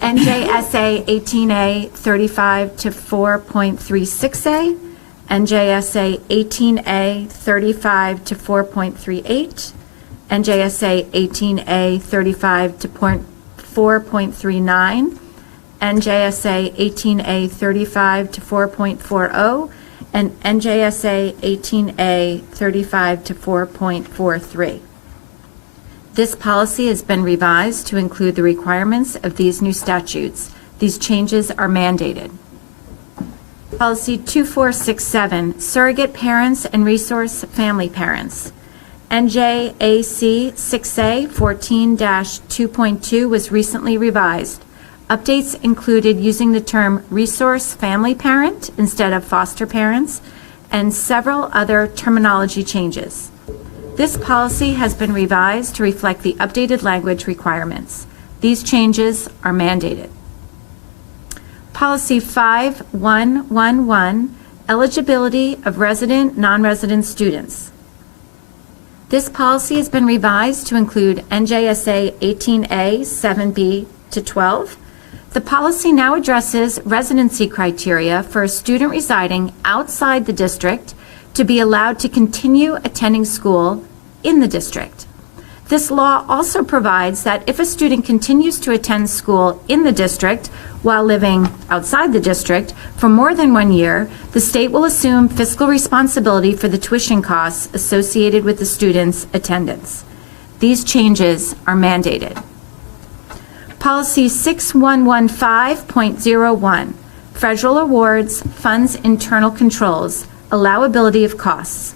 NJSA 18A 35 to 4.36A, NJSA 18A 35 to 4.38, NJSA 18A 35 to 4.39, NJSA 18A 35 to 4.40, and NJSA 18A 35 to 4.43. This policy has been revised to include the requirements of these new statutes. These changes are mandated. Policy 2467, surrogate parents and resource family parents. NJAC 6A 14-2.2 was recently revised. Updates included using the term resource family parent instead of foster parents, and several other terminology changes. This policy has been revised to reflect the updated language requirements. These changes are mandated. Policy 5111, eligibility of resident, non-resident students. This policy has been revised to include NJSA 18A 7B to 12. The policy now addresses residency criteria for a student residing outside the district to be allowed to continue attending school in the district. This law also provides that if a student continues to attend school in the district while living outside the district for more than 1 year, the state will assume fiscal responsibility for the tuition costs associated with the student's attendance. These changes are mandated. Policy 6115.01, Federal Awards, Funds, Internal Controls, Allowability of Costs.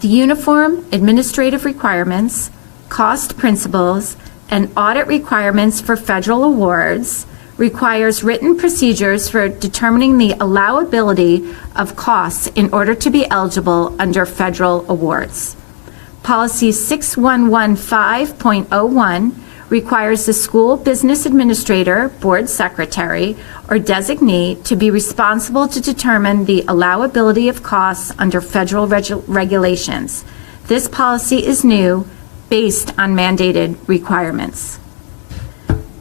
The uniform administrative requirements, cost principles, and audit requirements for federal awards requires written procedures for determining the allowability of costs in order to be eligible under federal awards. Policy 6115.01 requires the school business administrator, board secretary, or designee to be responsible to determine the allowability of costs under federal regulations. This policy is new, based on mandated requirements.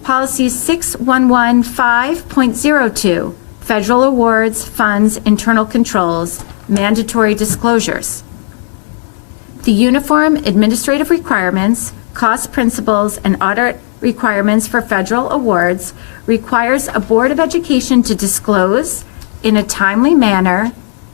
Policy 6115.02, Federal Awards, Funds, Internal Controls, Mandatory Disclosures. The uniform administrative requirements, cost principles, and audit requirements for federal awards requires a Board of Education to disclose in a timely manner,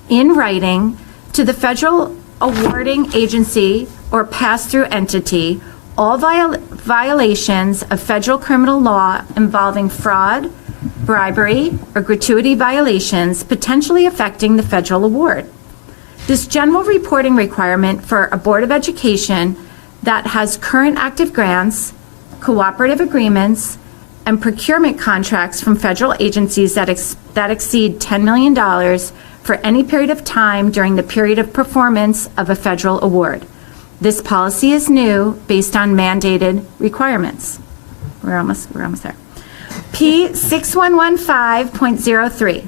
in writing, to the federal awarding agency or pass-through entity all violations of federal criminal law involving fraud, bribery, or gratuity violations potentially affecting the federal award. This general reporting requirement for a Board of Education that has current active grants, cooperative agreements, and procurement contracts from federal agencies that exceed $10 million for any period of time during the period of performance of a federal award. This policy is new based on mandated requirements. We're almost there. P 6115.03,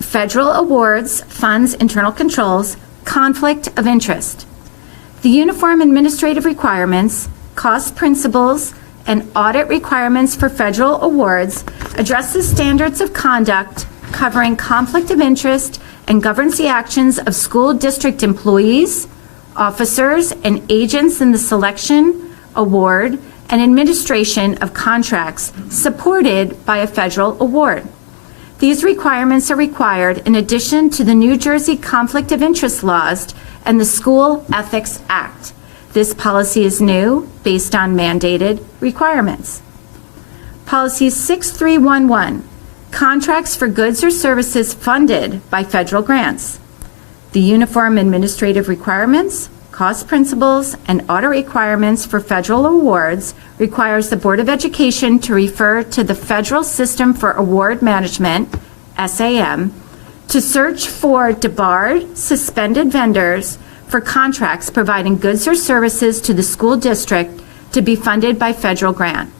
Federal Awards, Funds, Internal Controls, Conflict of Interest. The uniform administrative requirements, cost principles, and audit requirements for federal awards address the standards of conduct covering conflict of interest and governs the actions of school district employees, officers, and agents in the selection, award, and administration of contracts supported by a federal award. These requirements are required in addition to the New Jersey Conflict of Interest laws and the School Ethics Act. This policy is new, based on mandated requirements. Policy 6311, Contracts for Goods or Services Funded by Federal Grants. The uniform administrative requirements, cost principles, and audit requirements for federal awards requires the Board of Education to refer to the Federal System for Award Management, SAM, to search for debarred, suspended vendors for contracts providing goods or services to the school district to be funded by federal grant.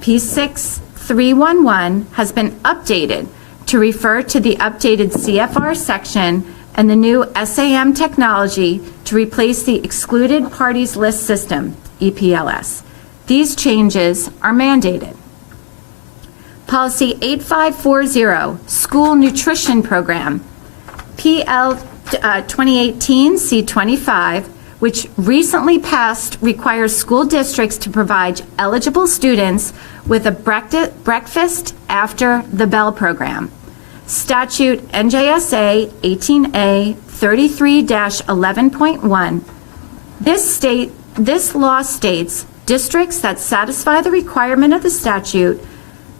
P6311 has been updated to refer to the updated CFR section and the new SAM technology to replace the Excluded Parties List System, EPLS. These changes are mandated. Policy 8540, School Nutrition Program, PL 2018-C25, which recently passed, requires school districts to provide eligible students with a breakfast after the bell program. Statute NJSA 18A 33-11.1. This law states districts that satisfy the requirement of the statute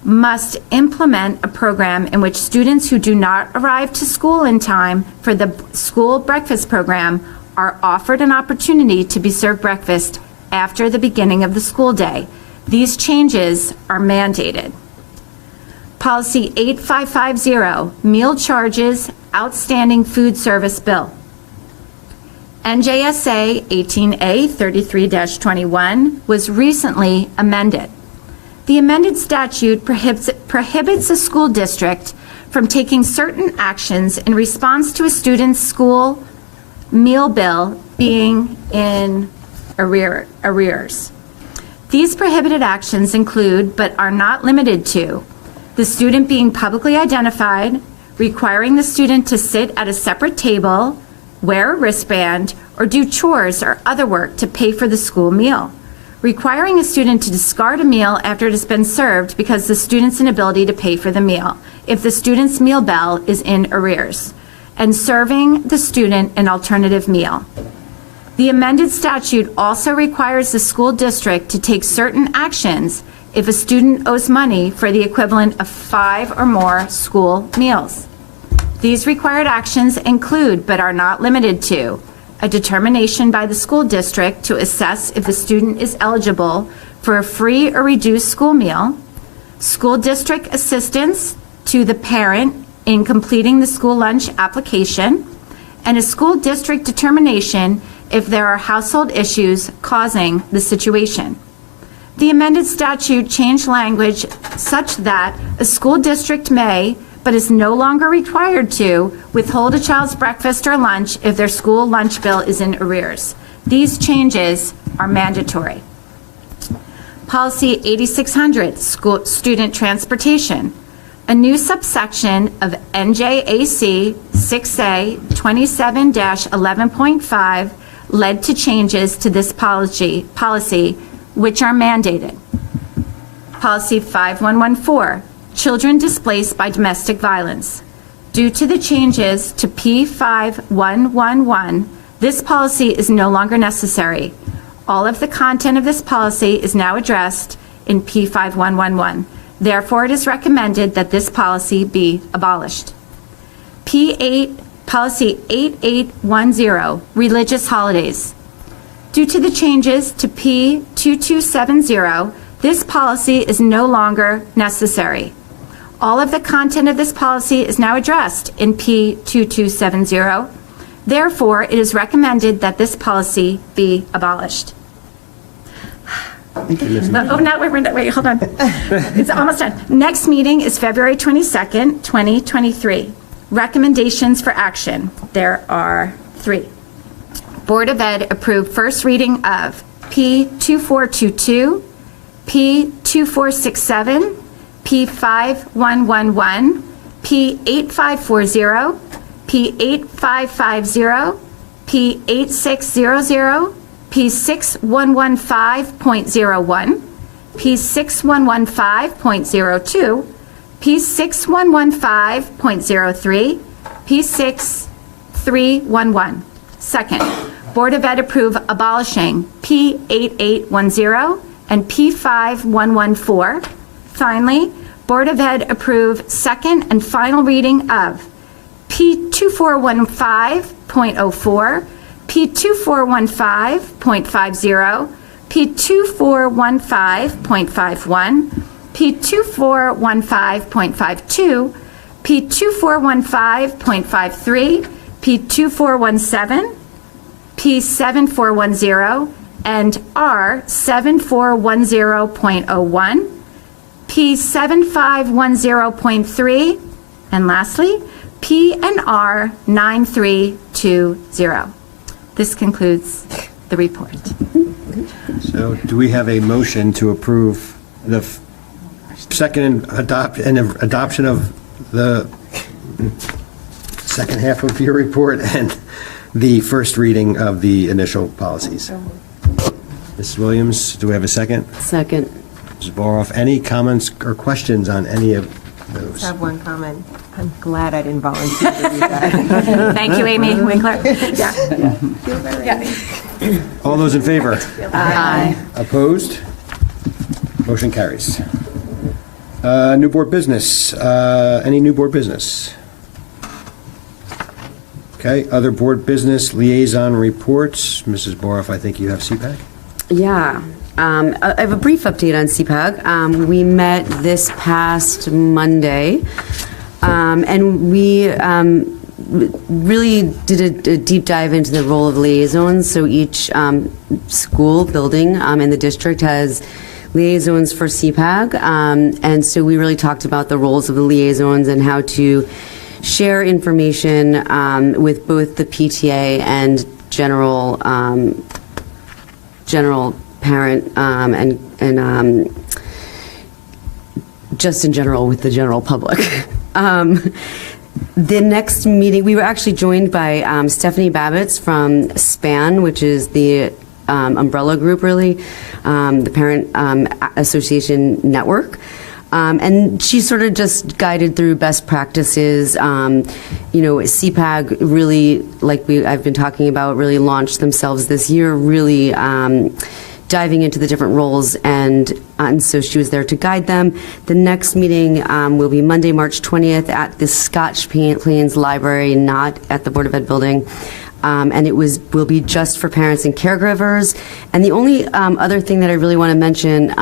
must implement a program in which students who do not arrive to school in time for the school breakfast program are offered an opportunity to be served breakfast after the beginning of the school day. These changes are mandated. Policy 8550, Meal Charges, Outstanding Food Service Bill. NJSA 18A 33-21 was recently amended. The amended statute prohibits a school district from taking certain actions in response to a student's school meal bill being in arrears. These prohibited actions include, but are not limited to, the student being publicly identified, requiring the student to sit at a separate table, wear a wristband, or do chores or other work to pay for the school meal. Requiring a student to discard a meal after it has been served because the student's inability to pay for the meal, if the student's meal bell is in arrears, and serving the student an alternative meal. The amended statute also requires the school district to take certain actions if a student owes money for the equivalent of 5 or more school meals. These required actions include, but are not limited to, a determination by the school district to assess if the student is eligible for a free or reduced school meal, school district assistance to the parent in completing the school lunch application, and a school district determination if there are household issues causing the situation. The amended statute changed language such that a school district may, but is no longer required to, withhold a child's breakfast or lunch if their school lunch bill is in arrears. These changes are mandatory. Policy 8600, school student transportation. A new subsection of NJAC 6A 27-11.5 led to changes to this policy, which are mandated. Policy 5114, children displaced by domestic violence. Due to the changes to P5111, this policy is no longer necessary. All of the content of this policy is now addressed in P5111. Therefore, it is recommended that this policy be abolished. Policy 8810, religious holidays. Due to the changes to P2270, this policy is no longer necessary. All of the content of this policy is now addressed in P2270. Therefore, it is recommended that this policy be abolished. Oh, no, wait, hold on. It's almost done. Next meeting is February 22nd, 2023. Recommendations for action. There are 3. Board of Ed approved first reading of P2422, P2467, P5111, P8540, P8550, P8600, P6115.01, P6115.02, P6115.03, P6311. Second, Board of Ed approve abolishing P8810 and P5114. Finally, Board of Ed approve second and final reading of P2415.04, P2415.50, P2415.51, P2415.52, P2415.53, P2417, P7410, and R7410.01, P7510.3, and lastly, P and R 9320. This concludes the report. So do we have a motion to approve the second adoption of the second half of your report and the first reading of the initial policies? Mrs. Williams, do we have a second? Second. Mrs. Boroff, any comments or questions on any of those? I have one comment. I'm glad I didn't volunteer to do that. Thank you, Amy Winkler. Yeah. All those in favor? Aye. Opposed? Motion carries. New board business. Any new board business? Okay, other board business liaison reports. Mrs. Boroff, I think you have CPAC? Yeah. I have a brief update on CPAC. We met this past Monday, and we really did a deep dive into the role of liaisons. So each school building in the district has liaisons for CPAC, and so we really talked about the roles of the liaisons and how to share information with both the PTA and general parent and just in general with the general public. The next meeting, we were actually joined by Stephanie Babbitts from SPAN, which is the umbrella group, really, the Parent Association Network. And she sort of just guided through best practices. CPAG really, like I've been talking about, really launched themselves this year, really diving into the different roles, and so she was there to guide them. The next meeting will be Monday, March 20th at the Scotch Plains Library, not at the Board of Ed building. And it will be just for parents and caregivers. And the only other thing that I really want to mention,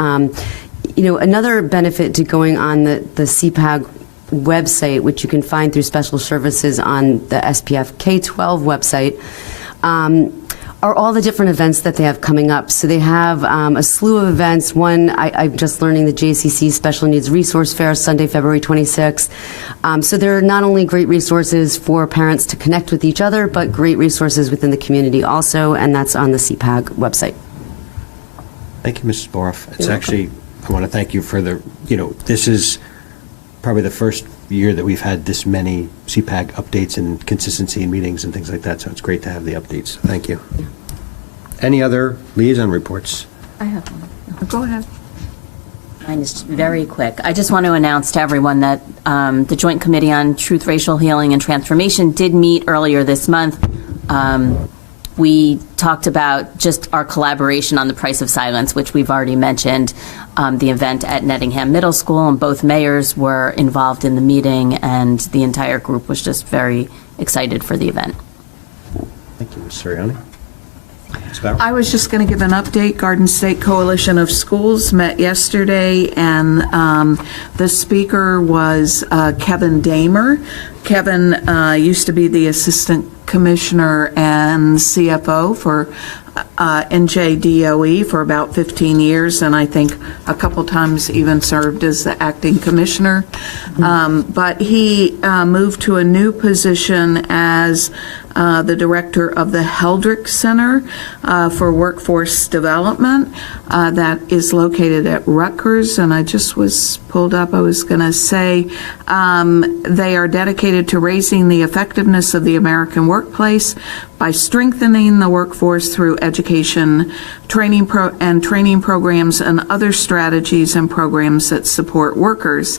another benefit to going on the CPAG website, which you can find through special services on the SPF K-12 website, are all the different events that they have coming up. So they have a slew of events. One, I'm just learning, the JCC Special Needs Resource Fair, Sunday, February 26th. So there are not only great resources for parents to connect with each other, but great resources within the community also, and that's on the CPAG website. Thank you, Mrs. Boroff. It's actually, I want to thank you for this is probably the first year that we've had this many CPAG updates and consistency in meetings and things like that, so it's great to have the updates. Thank you. Any other liaison reports? I have one. Go ahead. Mine is very quick. I just want to announce to everyone that the Joint Committee on Truth, Racial Healing, and Transformation did meet earlier this month. We talked about just our collaboration on the price of silence, which we've already mentioned, the event at Nettingham Middle School, and both mayors were involved in the meeting, and the entire group was just very excited for the event. Thank you, Ms. Sirianni. I was just going to give an update. Garden State Coalition of Schools met yesterday, and the speaker was Kevin Damer. Kevin used to be the Assistant Commissioner and CFO for NJDOE for about 15 years, and I think a couple times even served as the acting commissioner. But he moved to a new position as the director of the Heldrick Center for Workforce Development that is located at Rutgers, and I just was pulled up. I was going to say they are dedicated to raising the effectiveness of the American workplace by strengthening the workforce through education, training programs, and other strategies and programs that support workers.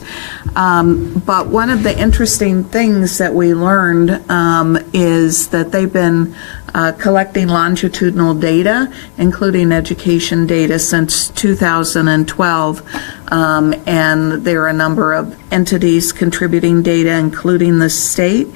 But one of the interesting things that we learned is that they've been collecting longitudinal data, including education data, since 2012. And there are a number of entities contributing data, including the state.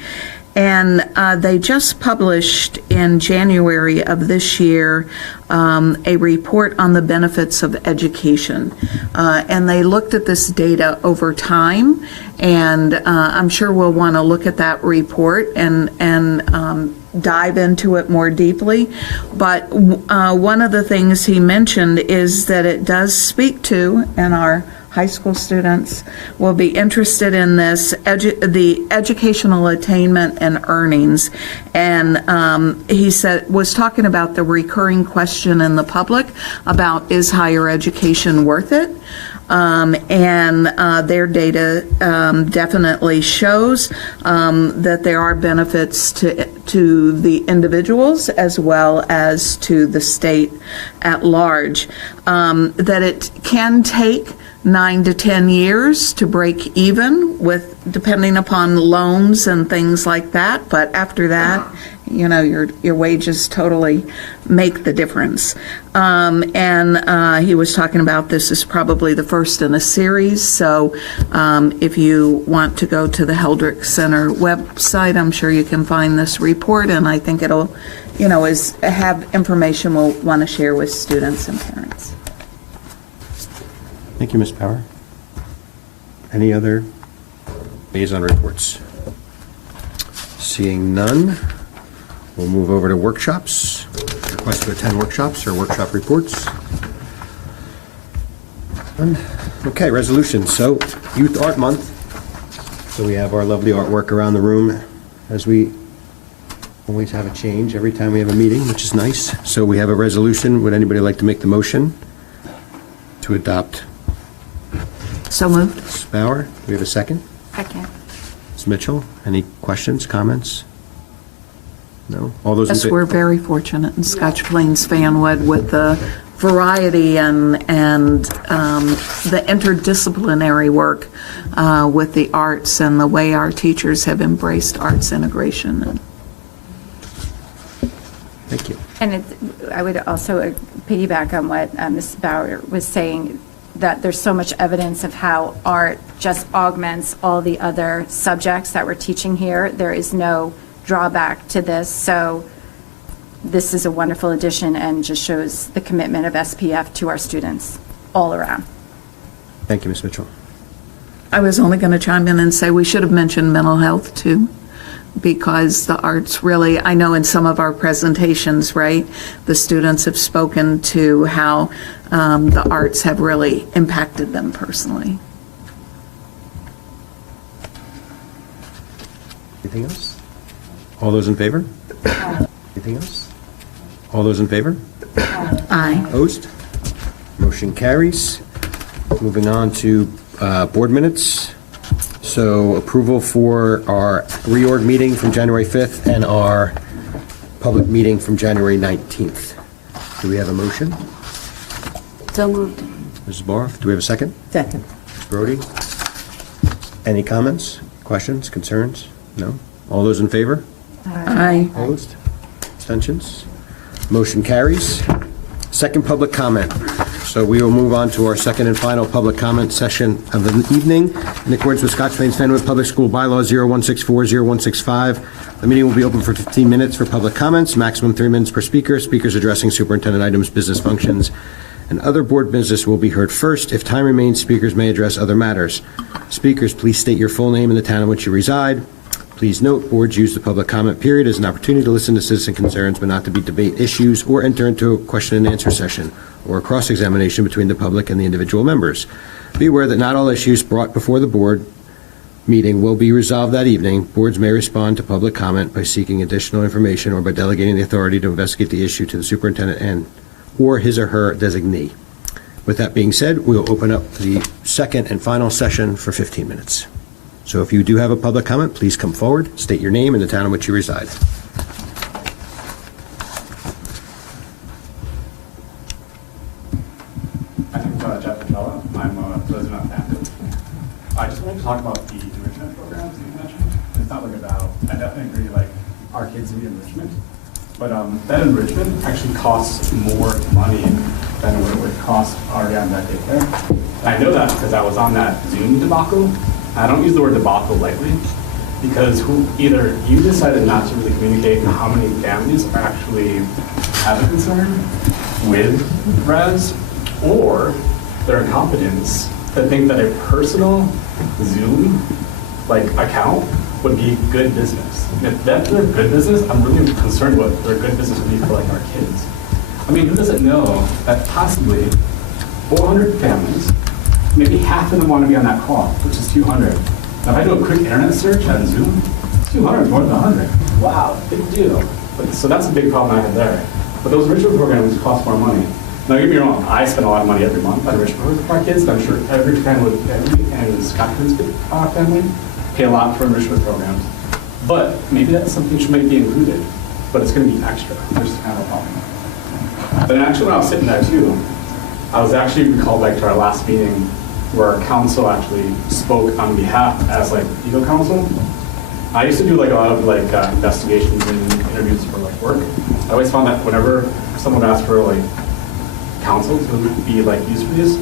And they just published in January of this year a report on the benefits of education. And they looked at this data over time, and I'm sure we'll want to look at that report and dive into it more deeply. But one of the things he mentioned is that it does speak to, and our high school students will be interested in this, the educational attainment and earnings. And he was talking about the recurring question in the public about, is higher education worth it? And their data definitely shows that there are benefits to the individuals as well as to the state at large. That it can take 9 to 10 years to break even, with depending upon loans and things like that. But after that, your wages totally make the difference. And he was talking about this is probably the first in a series. So if you want to go to the Heldrick Center website, I'm sure you can find this report, and I think it'll, have information we'll want to share with students and parents. Thank you, Ms. Power. Any other liaison reports? Seeing none, we'll move over to workshops. Request to attend workshops or workshop reports. None. Okay, resolutions. So, Youth Art Month. So we have our lovely artwork around the room, as we always have a change every time we have a meeting, which is nice. So we have a resolution. Would anybody like to make the motion to adopt? So moved. Ms. Bauer, do we have a second? Second. Ms. Ms. Mitchell, any questions, comments? No? All those in Yes, favor? we're very fortunate in Scotch Plains Fanwood with the variety and the interdisciplinary work with the arts and the way our teachers have embraced arts integration. Thank you. And I would also piggyback on what Ms. Bauer was saying, that there's so much evidence of how art just augments all the other subjects that we're teaching here. There is no drawback to this. So this is a wonderful addition and just shows the commitment of SPF to our students all around. Thank you, Ms. Mitchell. I was only going to chime in and say we should have mentioned mental health too, because the arts really, I know in some of our presentations, right, the students have spoken to how the arts have really impacted them personally. Anything else? All those in favor? Anything else? All those in favor? Aye. Opposed? Motion carries. Moving on to board minutes. So approval for our reorg meeting from January 5th and our public meeting from January 19th. Do we have a motion? So moved. Mrs. Barth, do we have a second? Second. Ms. Brody? Any comments, questions, concerns? No? All those in favor? Aye. Opposed? Abstentions? Motion carries. Second public comment. So we will move on to our second and final public comment session of the evening. In accordance with Scotch Plains Fenwick Public School Bylaw 0164-0165, the meeting will be open for 15 minutes for public comments, maximum 3 minutes per speaker. Speakers addressing superintendent items, business functions, and other board business will be heard first. If time remains, speakers may address other matters. Speakers, please state your full name and the town in which you reside. Please note, boards use the public comment period as an opportunity to listen to citizen concerns, but not to debate issues or enter into a question and answer session or a cross-examination between the public and the individual members. Be aware that not all issues brought before the board meeting will be resolved that evening. Boards may respond to public comment by seeking additional information or by delegating the authority to investigate the issue to the superintendent and or his or her designee. With that being said, we'll open up the second and final session for 15 minutes. So if you do have a public comment, please come forward, state your name and the town in which you reside. My name is Jeff Pachella. I'm a resident of Fenwick. I just wanted to talk about the enrichment programs that you mentioned. It's not like about, I definitely agree, like, our kids need enrichment. But that enrichment actually costs more money than what it would cost already on that daycare. And I know that because I was on that Zoom debacle. I don't use the word debacle lightly, because either you decided not to really communicate how many families are actually have a concern with res, or their incompetence to think that a personal Zoom account would be good business. And if that's their good business, I'm really concerned what their good business would be for our kids. I mean, who doesn't know that possibly 400 families, maybe half of them want to be on that call, which is 200. Now, if I do a quick internet search on Zoom, 200 is more than 100. Wow, big deal. So that's a big problem I have there. But those enrichment programs cost more money. Now, don't get me wrong, I spend a lot of money every month on enrichment programs for our kids, and I'm sure every family and Scotland's family pay a lot for enrichment programs. But maybe that's something that might be included, but it's going to be extra, which is kind of a problem. But actually, when I was sitting there too, I was actually recalled back to our last meeting where our council actually spoke on behalf as legal counsel. I used to do a lot of investigations and interviews for work. I always found that whenever someone asked for counsel to be used for this,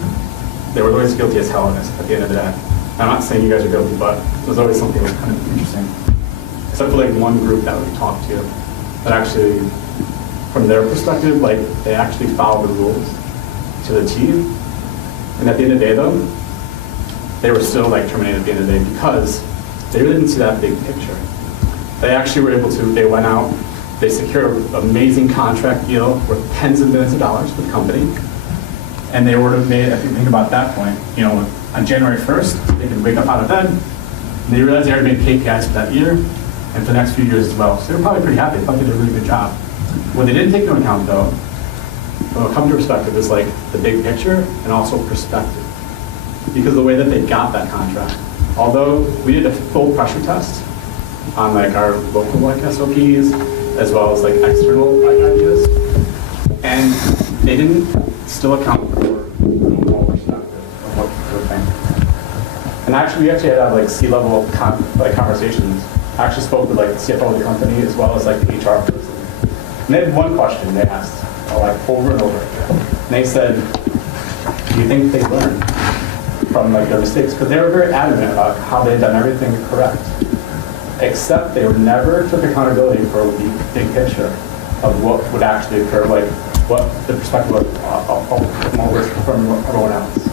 they were always guilty as hell at the end of the day. I'm not saying you guys are guilty, but it was always something that was kind of interesting. Except for one group that we talked to that actually, from their perspective, they actually followed the rules to the T. And at the end of the day, though, they were still terminated at the end of the day because they really didn't see that big picture. They actually were able to, they went out, they secured an amazing contract deal worth tens of millions of dollars with the company. And they would have made, if you think about that point, on January 1st, they could wake up out of bed, and they realized they already made KPIs for that year, and for the next few years as well. So they were probably pretty happy. They thought they did a really good job. What they didn't take into account, though, from a company perspective, is the big picture and also perspective. Because the way that they got that contract although we did a full pressure test on like our local like SOPs as well as like external like ideas, and they didn't still account for the overall perspective of what people were thinking. And actually, we actually had like C-level conversations. I actually spoke with like the CFO of the company as well as like the HR person. And they had one question they asked like over and over again. And they said, "Do you think they learned from like their mistakes?" Because they were very adamant about how they'd done everything correct, except they never took accountability for the big picture of what would actually occur, like what the perspective was from everyone else.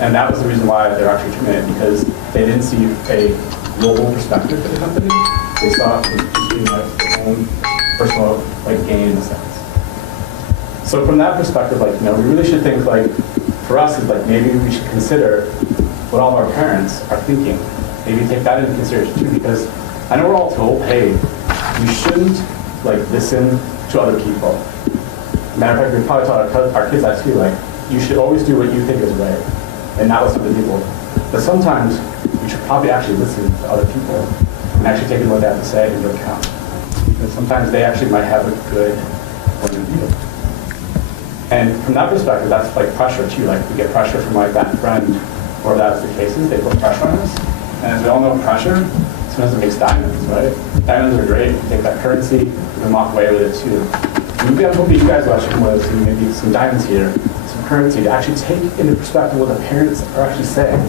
And that was the reason why they're actually terminated, because they didn't see a global perspective for the company. They saw it as just being like their own personal like gain in a sense. So from that perspective, like, we really should think like, for us, is like maybe we should consider what all of our parents are thinking. Maybe take that into consideration too, because I know we're all told, hey, we shouldn't like listen to other people. Matter of fact, we probably taught our kids that too, like, you should always do what you think is right, and not listen to people. But sometimes we should probably actually listen to other people and actually take what they have to say into account. Because sometimes they actually might have a good point of view. And from that perspective, that's like pressure too. Like, we get pressure from like that friend, or that's the cases, they put pressure on us. And as we all know, pressure sometimes it makes diamonds, right? Diamonds are great. You take that currency, you can walk away with it too. Maybe I'm hoping you guys will actually want to see maybe some diamonds here, some currency to actually take into perspective what the parents are actually saying.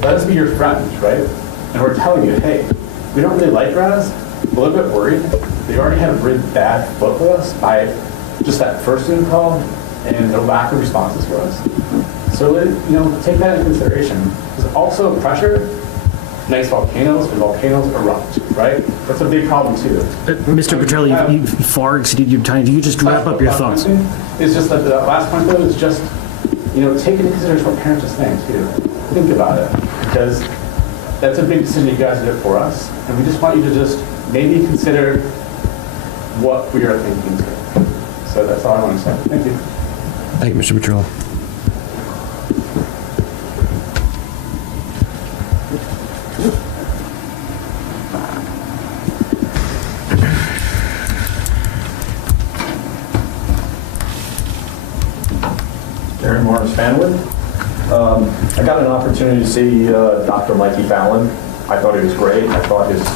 Let us be your friends, right? And we're telling you, hey, we don't really like Raz. We're a little bit worried. They already had a really bad foot with us by just that first Zoom call and no lack of responses for us. So, take that into consideration. There's also pressure makes volcanoes, and volcanoes erupt, right? That's a big problem too. Mr. Petrelli, you far exceeded your time. You just wrap up your thoughts. It's just that the last point though is just, take into consideration what parents are saying too. Think about it, because that's a big decision you guys did for us, and we just want you to just maybe consider what we are thinking too. So that's all I want to say. Thank you. Thank you, Mr. Petrelli. Aaron Morris Fanwood. I got an opportunity to see Dr. Mikey Fallon. I thought he was great. I thought his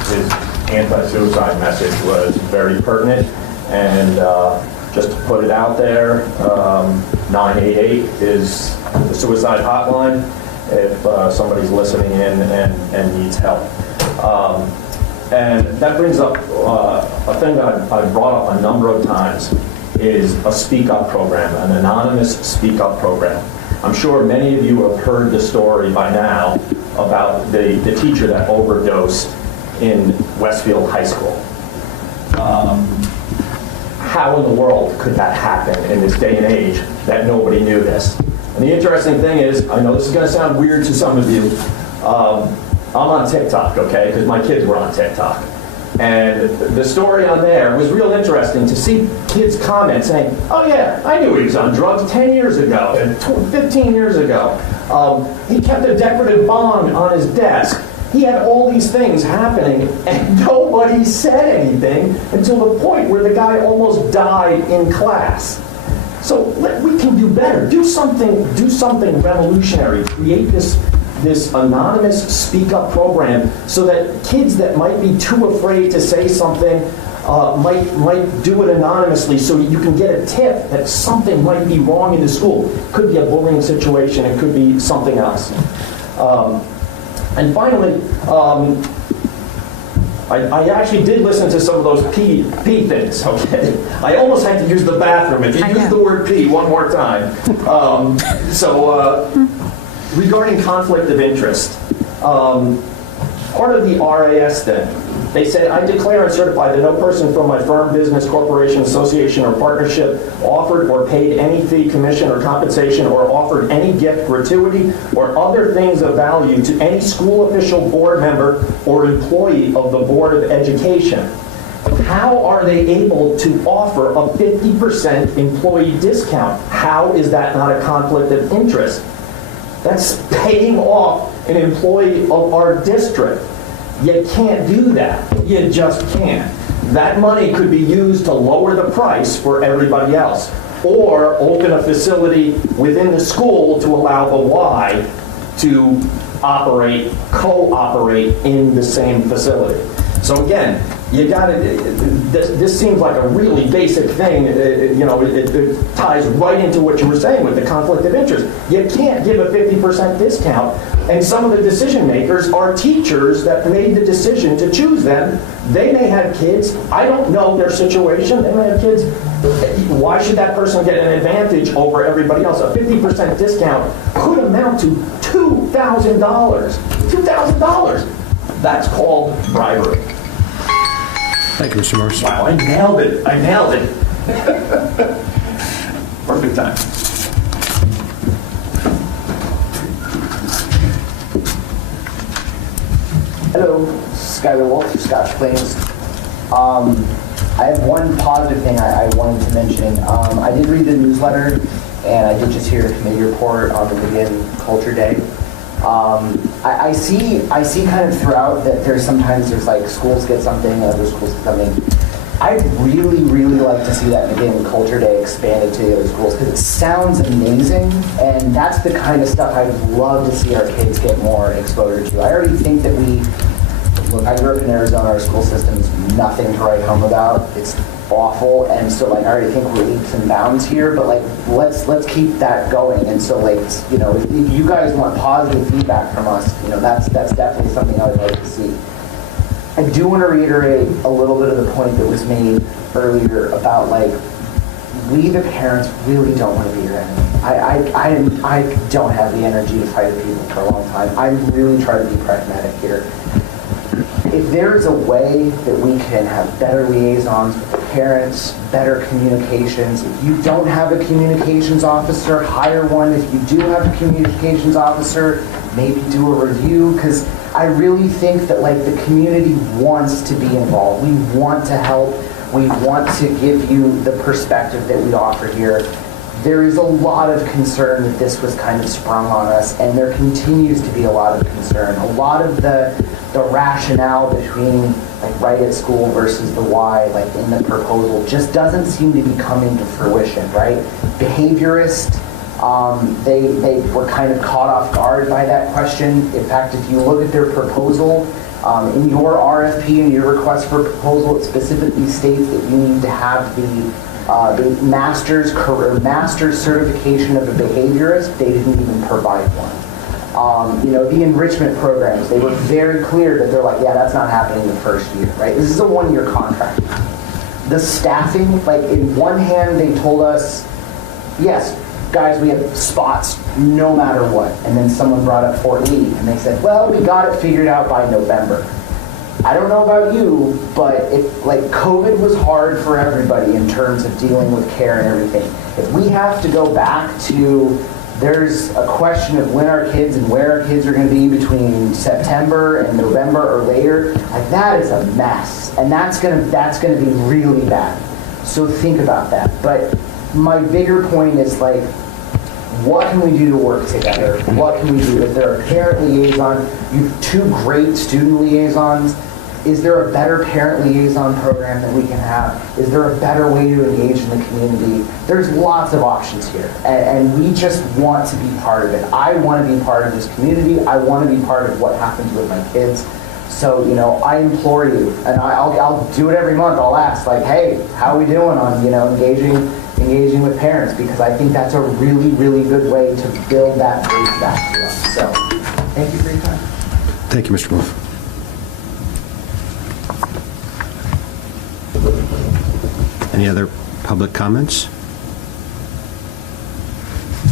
anti-suicide message was very pertinent. And just to put it out there, 988 is the suicide hotline if somebody's listening in and needs help. And that brings up a thing that I've brought up a number of times, is a Speak Up program, an anonymous Speak Up program. I'm sure many of you have heard the story by now about the teacher that overdosed in Westfield High School. How in the world could that happen in this day and age that nobody knew this? And the interesting thing is, I know this is going to sound weird to some of you, I'm on TikTok, okay, because my kids were on TikTok. And the story on there was real interesting to see kids comment saying, oh yeah, I knew he was on drugs 10 years ago, and 15 years ago. He kept a decorative bong on his desk. He had all these things happening, and nobody said anything until the point where the guy almost died in class. So we can do better. Do something revolutionary. Create this anonymous Speak Up program so that kids that might be too afraid to say something might do it anonymously, so you can get a tip that something might be wrong in the school. It could be a bullying situation. It could be something else. And finally, I actually did listen to some of those pee things, okay? I almost had to use the bathroom. If you use the word pee one more time. Regarding conflict of interest, part of the RAS thing, they said, I declare and certify that no person from my firm, business, corporation, association, or partnership offered or paid any fee, commission, or compensation, or offered any gift, gratuity, or other things of value to any school official, board member, or employee of the Board of Education. How are they able to offer a 50% employee discount? How is that not a conflict of interest? That's paying off an employee of our district. You can't do that. You just can't. That money could be used to lower the price for everybody else, or open a facility within the school to allow the Y to operate, co-operate in the same facility. So again, you gotta, this seems like a really basic thing, you know, it ties right into what you were saying with the conflict of interest. You can't give a 50% discount, and some of the decision makers are teachers that made the decision to choose them. They may have kids, I don't know their situation, they may have kids. Why should that person get an advantage over everybody else? A 50% discount could amount to $2,000. $2,000. That's called bribery. Thank you, Mr. Morris. Wow, I nailed it. I nailed it. Perfect time. Hello, Skyler Wolf, Scotch Plains. I have one positive thing I wanted to mention. I did read the newsletter, and I did just hear a committee report on the Begin Culture Day. I see kind of throughout that there's like schools get something, other schools get something. I'd really, really like to see that Begin Culture Day expanded to the other schools, because it sounds amazing, and that's the kind of stuff I'd love to see our kids get more exposure to. I already think that look, I grew up in Arizona, our school system's nothing to write home about. It's awful, and so like I already think we're leaps and bounds here, but like let's keep that going. And so like, you know, if you guys want positive feedback from us, you know, that's definitely something I would like to see. I do want to reiterate a little bit of the point that was made earlier about like, we the parents really don't want to be your enemy. I don't have the energy to fight with people for a long time. I really try to be pragmatic here. If there's a way that we can have better liaisons with the parents, better communications, if you don't have a communications officer, hire one. If you do have a communications officer, maybe do a review, because I really think that like the community wants to be involved. We want to help. We want to give you the perspective that we offer here. There is a lot of concern that this was kind of sprung on us, and there continues to be a lot of concern. A lot of the rationale between like right at school versus the Y, like in the proposal, just doesn't seem to be coming to fruition, right? Behaviorists, they were kind of caught off guard by that question. In fact, if you look at their proposal, in your RFP and your request for proposal, it specifically states that you need to have the master's certification of a behaviorist. They didn't even provide one. You know, the enrichment programs, they were very clear that they're like, yeah, that's not happening the first year, right? This is a one-year contract. The staffing, like in one hand, they told us, yes, guys, we have spots no matter what. And then someone brought up Fort Lee, and they said, well, we got it figured out by November. I don't know about you, but like COVID was hard for everybody in terms of dealing with care and everything. If we have to go back to, there's a question of when our kids and where our kids are going to be between September and November or later, like that is a mess, and that's going to be really bad. So think about that. But my bigger point is like, what can we do to work together? What can we do? If there are parent liaison, you have two great student liaisons. Is there a better parent liaison program that we can have? Is there a better way to engage in the community? There's lots of options here, and we just want to be part of it. I want to be part of this community. I want to be part of what happens with my kids. So, you know, I implore you, and I'll do it every month. I'll ask, like, hey, how are we doing on, you know, engaging with parents? Because I think that's a really, really good way to build that base back to us. So, thank you for your time. Thank you, Mr. Wolf. Any other public comments?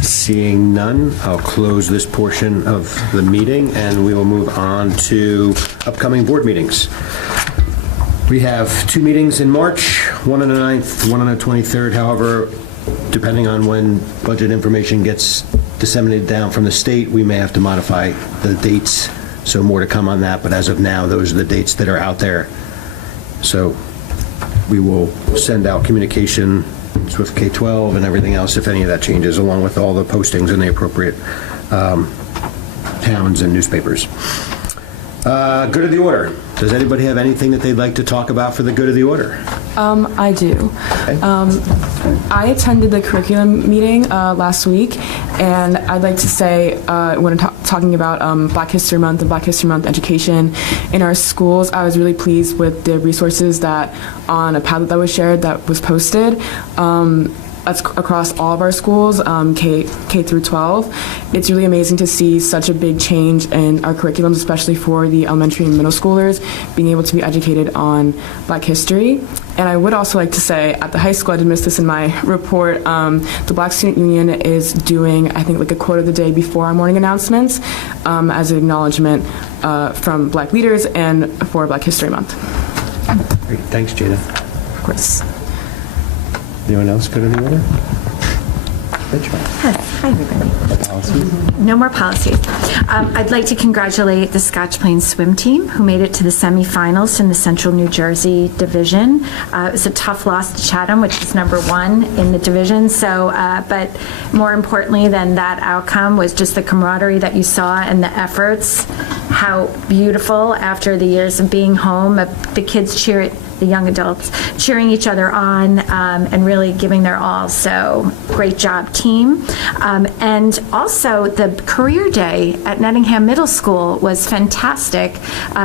Seeing none, I'll close this portion of the meeting, and we will move on to upcoming board meetings. We have 2 meetings in March, one on the 9th, one on the 23rd. However, depending on when budget information gets disseminated down from the state, we may have to modify the dates. So more to come on that, but as of now, those are the dates that are out there. So we will send out communication with K-12 and everything else if any of that changes, along with all the postings and the appropriate towns and newspapers. Good of the order. Does anybody have anything that they'd like to talk about for the good of the order? I do. I attended the curriculum meeting last week, and I'd like to say, when talking about Black History Month and Black History Month education in our schools, I was really pleased with the resources that on a Padlet that was shared that was posted. That's across all of our schools, K through 12. It's really amazing to see such a big change in our curriculums, especially for the elementary and middle schoolers, being able to be educated on Black history. And I would also like to say, at the high school, I did miss this in my report, the Black Student Union is doing, I think, like a quote of the day before our morning announcements as an acknowledgement from Black leaders and for Black History Month. Great. Thanks, Jada. Of course. Anyone else good in the order? Hi, everybody. No more policies. I'd like to congratulate the Scotch Plains swim team who made it to the semifinals in the Central New Jersey division. It was a tough loss to Chatham, which is number 1 in the division. So, but more importantly than that outcome was just the camaraderie that you saw and the efforts. How beautiful after the years of being home, the kids the young adults cheering each other on and really giving their all. So great job, team. And also the career day at Nottingham Middle School was fantastic.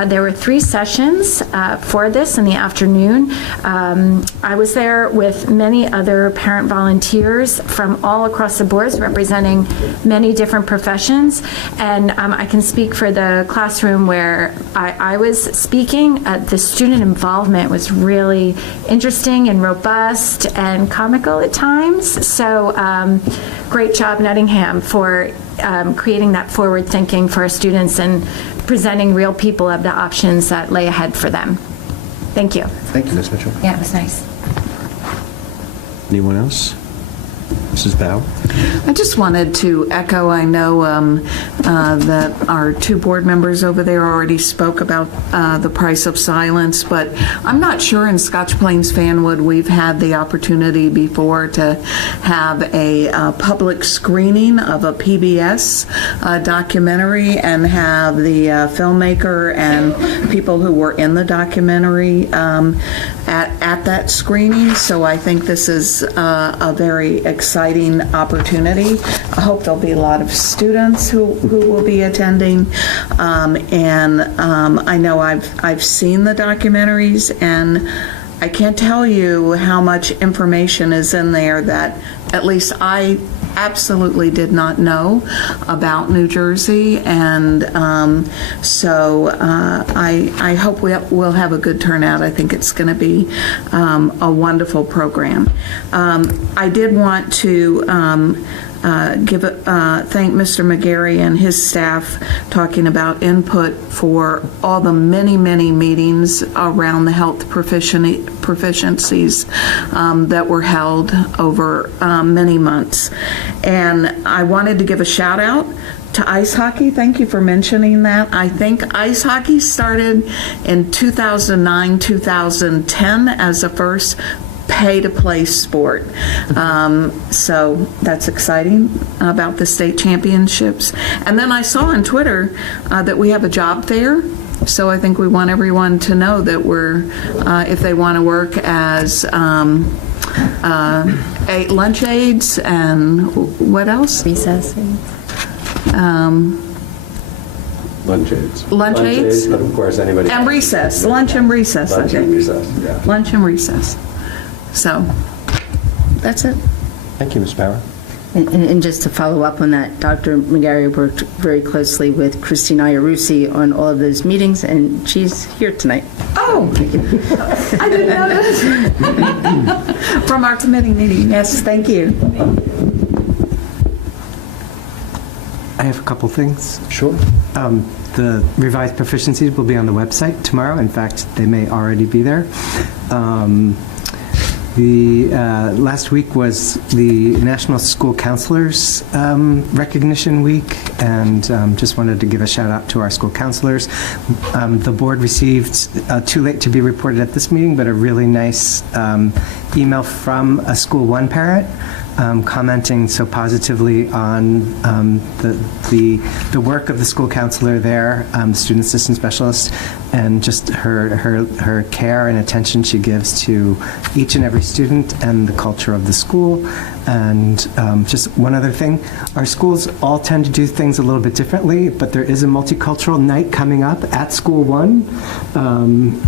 There were 3 sessions for this in the afternoon. I was there with many other parent volunteers from all across the boards representing many different professions. And I can speak for the classroom where I was speaking. The student involvement was really interesting and robust and comical at times. So great job, Nottingham, for creating that forward thinking for our students and presenting real people of the options that lay ahead for them. Thank you. Thank you, Ms. Mitchell. Yeah, it was nice. Anyone else? Mrs. Bow? I just wanted to echo, I know that our 2 board members over there already spoke about the price of silence, but I'm not sure in Scotch Plains Fanwood we've had the opportunity before to have a public screening of a PBS documentary and have the filmmaker and people who were in the documentary at that screening. So I think this is a very exciting opportunity. I hope there'll be a lot of students who will be attending. And I know I've seen the documentaries, and I can't tell you how much information is in there that at least I absolutely did not know about New Jersey. And so I hope we'll have a good turnout. I think it's going to be a wonderful program. I did want to thank Mr. McGarry and his staff talking about input for all the many, many meetings around the health proficiencies that were held over many months. And I wanted to give a shout out to ice hockey. Thank you for mentioning that. I think ice hockey started in 2009, 2010 as the first pay-to-play sport. So that's exciting about the state championships. And then I saw on Twitter that we have a job fair. So I think we want everyone to know that we're, if they want to work as lunch aides and what else? Recess. Lunch aides. Lunch aides? But of course, anybody. And recess. Lunch and recess. Lunch and recess, yeah. Lunch and recess. So that's it. Thank you, Ms. Bauer. And just to follow up on that, Dr. McGarry worked very closely with Christina Iarussi on all of those meetings, and she's here tonight. Oh, I didn't know that. From our committee meeting, yes, thank you. I have a couple things. Sure. The revised proficiencies will be on the website tomorrow. In fact, they may already be there. Last week was the National School Counselors Recognition Week, and just wanted to give a shout out to our school counselors. The board received, too late to be reported at this meeting, but a really nice email from a School One parent commenting so positively on the work of the school counselor there, the student assistant specialist, and just her care and attention she gives to each and every student and the culture of the school. And just one other thing, our schools all tend to do things a little bit differently, but there is a multicultural night coming up at School One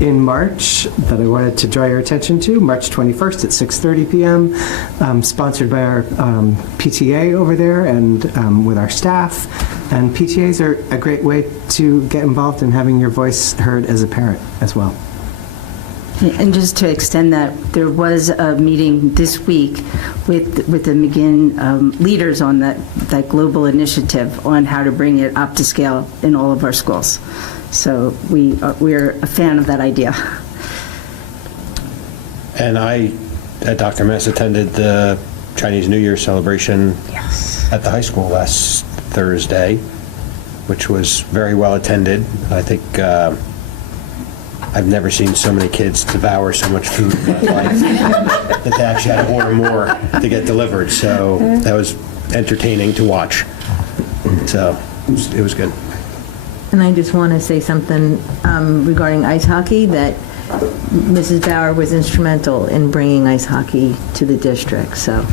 in March that I wanted to draw your attention to, March 21st at 6:30 p.m., sponsored by our PTA over there and with our staff. And PTAs are a great way to get involved in having your voice heard as a parent as well. And just to extend that, there was a meeting this week with the McGinn leaders on that global initiative on how to bring it up to scale in all of our schools. So we're a fan of that idea. And Dr. Mess attended the Chinese New Year celebration at the high school last Thursday, which was very well attended. I think I've never seen so many kids devour so much food in my life that they actually had to order more to get delivered. So that was entertaining to watch. So it was good. And I just want to say something regarding ice hockey, that Mrs. Bauer was instrumental in bringing ice hockey to the district, so.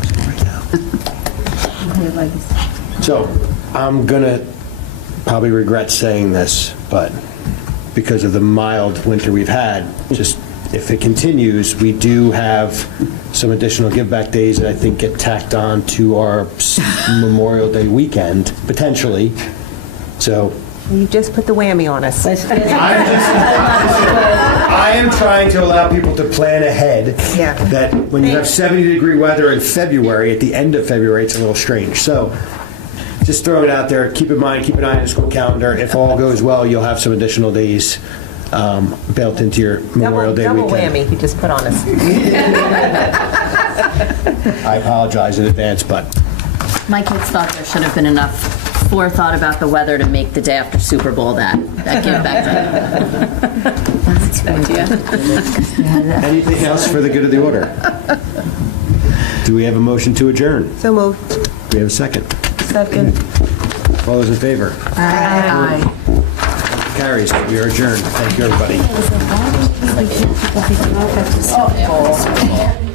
So I'm going to probably regret saying this, but because of the mild winter we've had, just if it continues, we do have some additional give back days that I think get tacked on to our Memorial Day weekend, potentially. So You just put the whammy on us. I am trying to allow people to plan ahead. Yeah. That when you have 70-degree weather in February, at the end of February, it's a little strange. So just throw it out there. Keep in mind, keep an eye on the school calendar. If all goes well, you'll have some additional days built into your Memorial Day double weekend. Whammy you just put on us. I apologize in advance, but My kids thought there should have been enough forethought about the weather to make the day after Super Bowl that give back day. That's a good idea. anything else for the good of the order? Do we have a motion to adjourn? So moved. Do we have a second? Second. All those in favor? Aye. Carries. We are adjourned. Thank you, everybody. Oh, yeah.